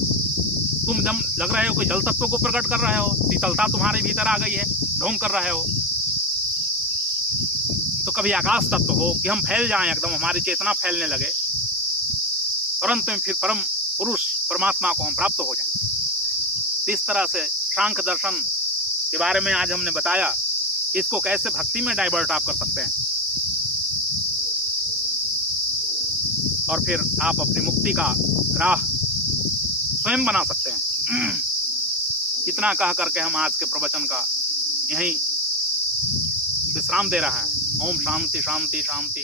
तुम जब लग रहे हो कि जल तत्व को प्रकट कर रहे हो, शीतलता तुम्हारे भीतर आ गई है, ढोंग कर रहे हो, तो कभी आकाश तत्व हो कि हम फैल जाएं, एकदम हमारी चेतना फैलने लगे, तुरंत में फिर परम पुरुष परमात्मा को हम प्राप्त हो जाएं। इस तरह से सांख्य दर्शन के बारे में आज हमने बताया, इसको कैसे भक्ति में डाइवर्ट आप कर सकते हैं और फिर आप अपनी मुक्ति का राह स्वयं बना सकते हैं। इतना कह करके हम आज के प्रवचन का यहीं विश्राम दे रहा है। ओम शांति शांति शांति।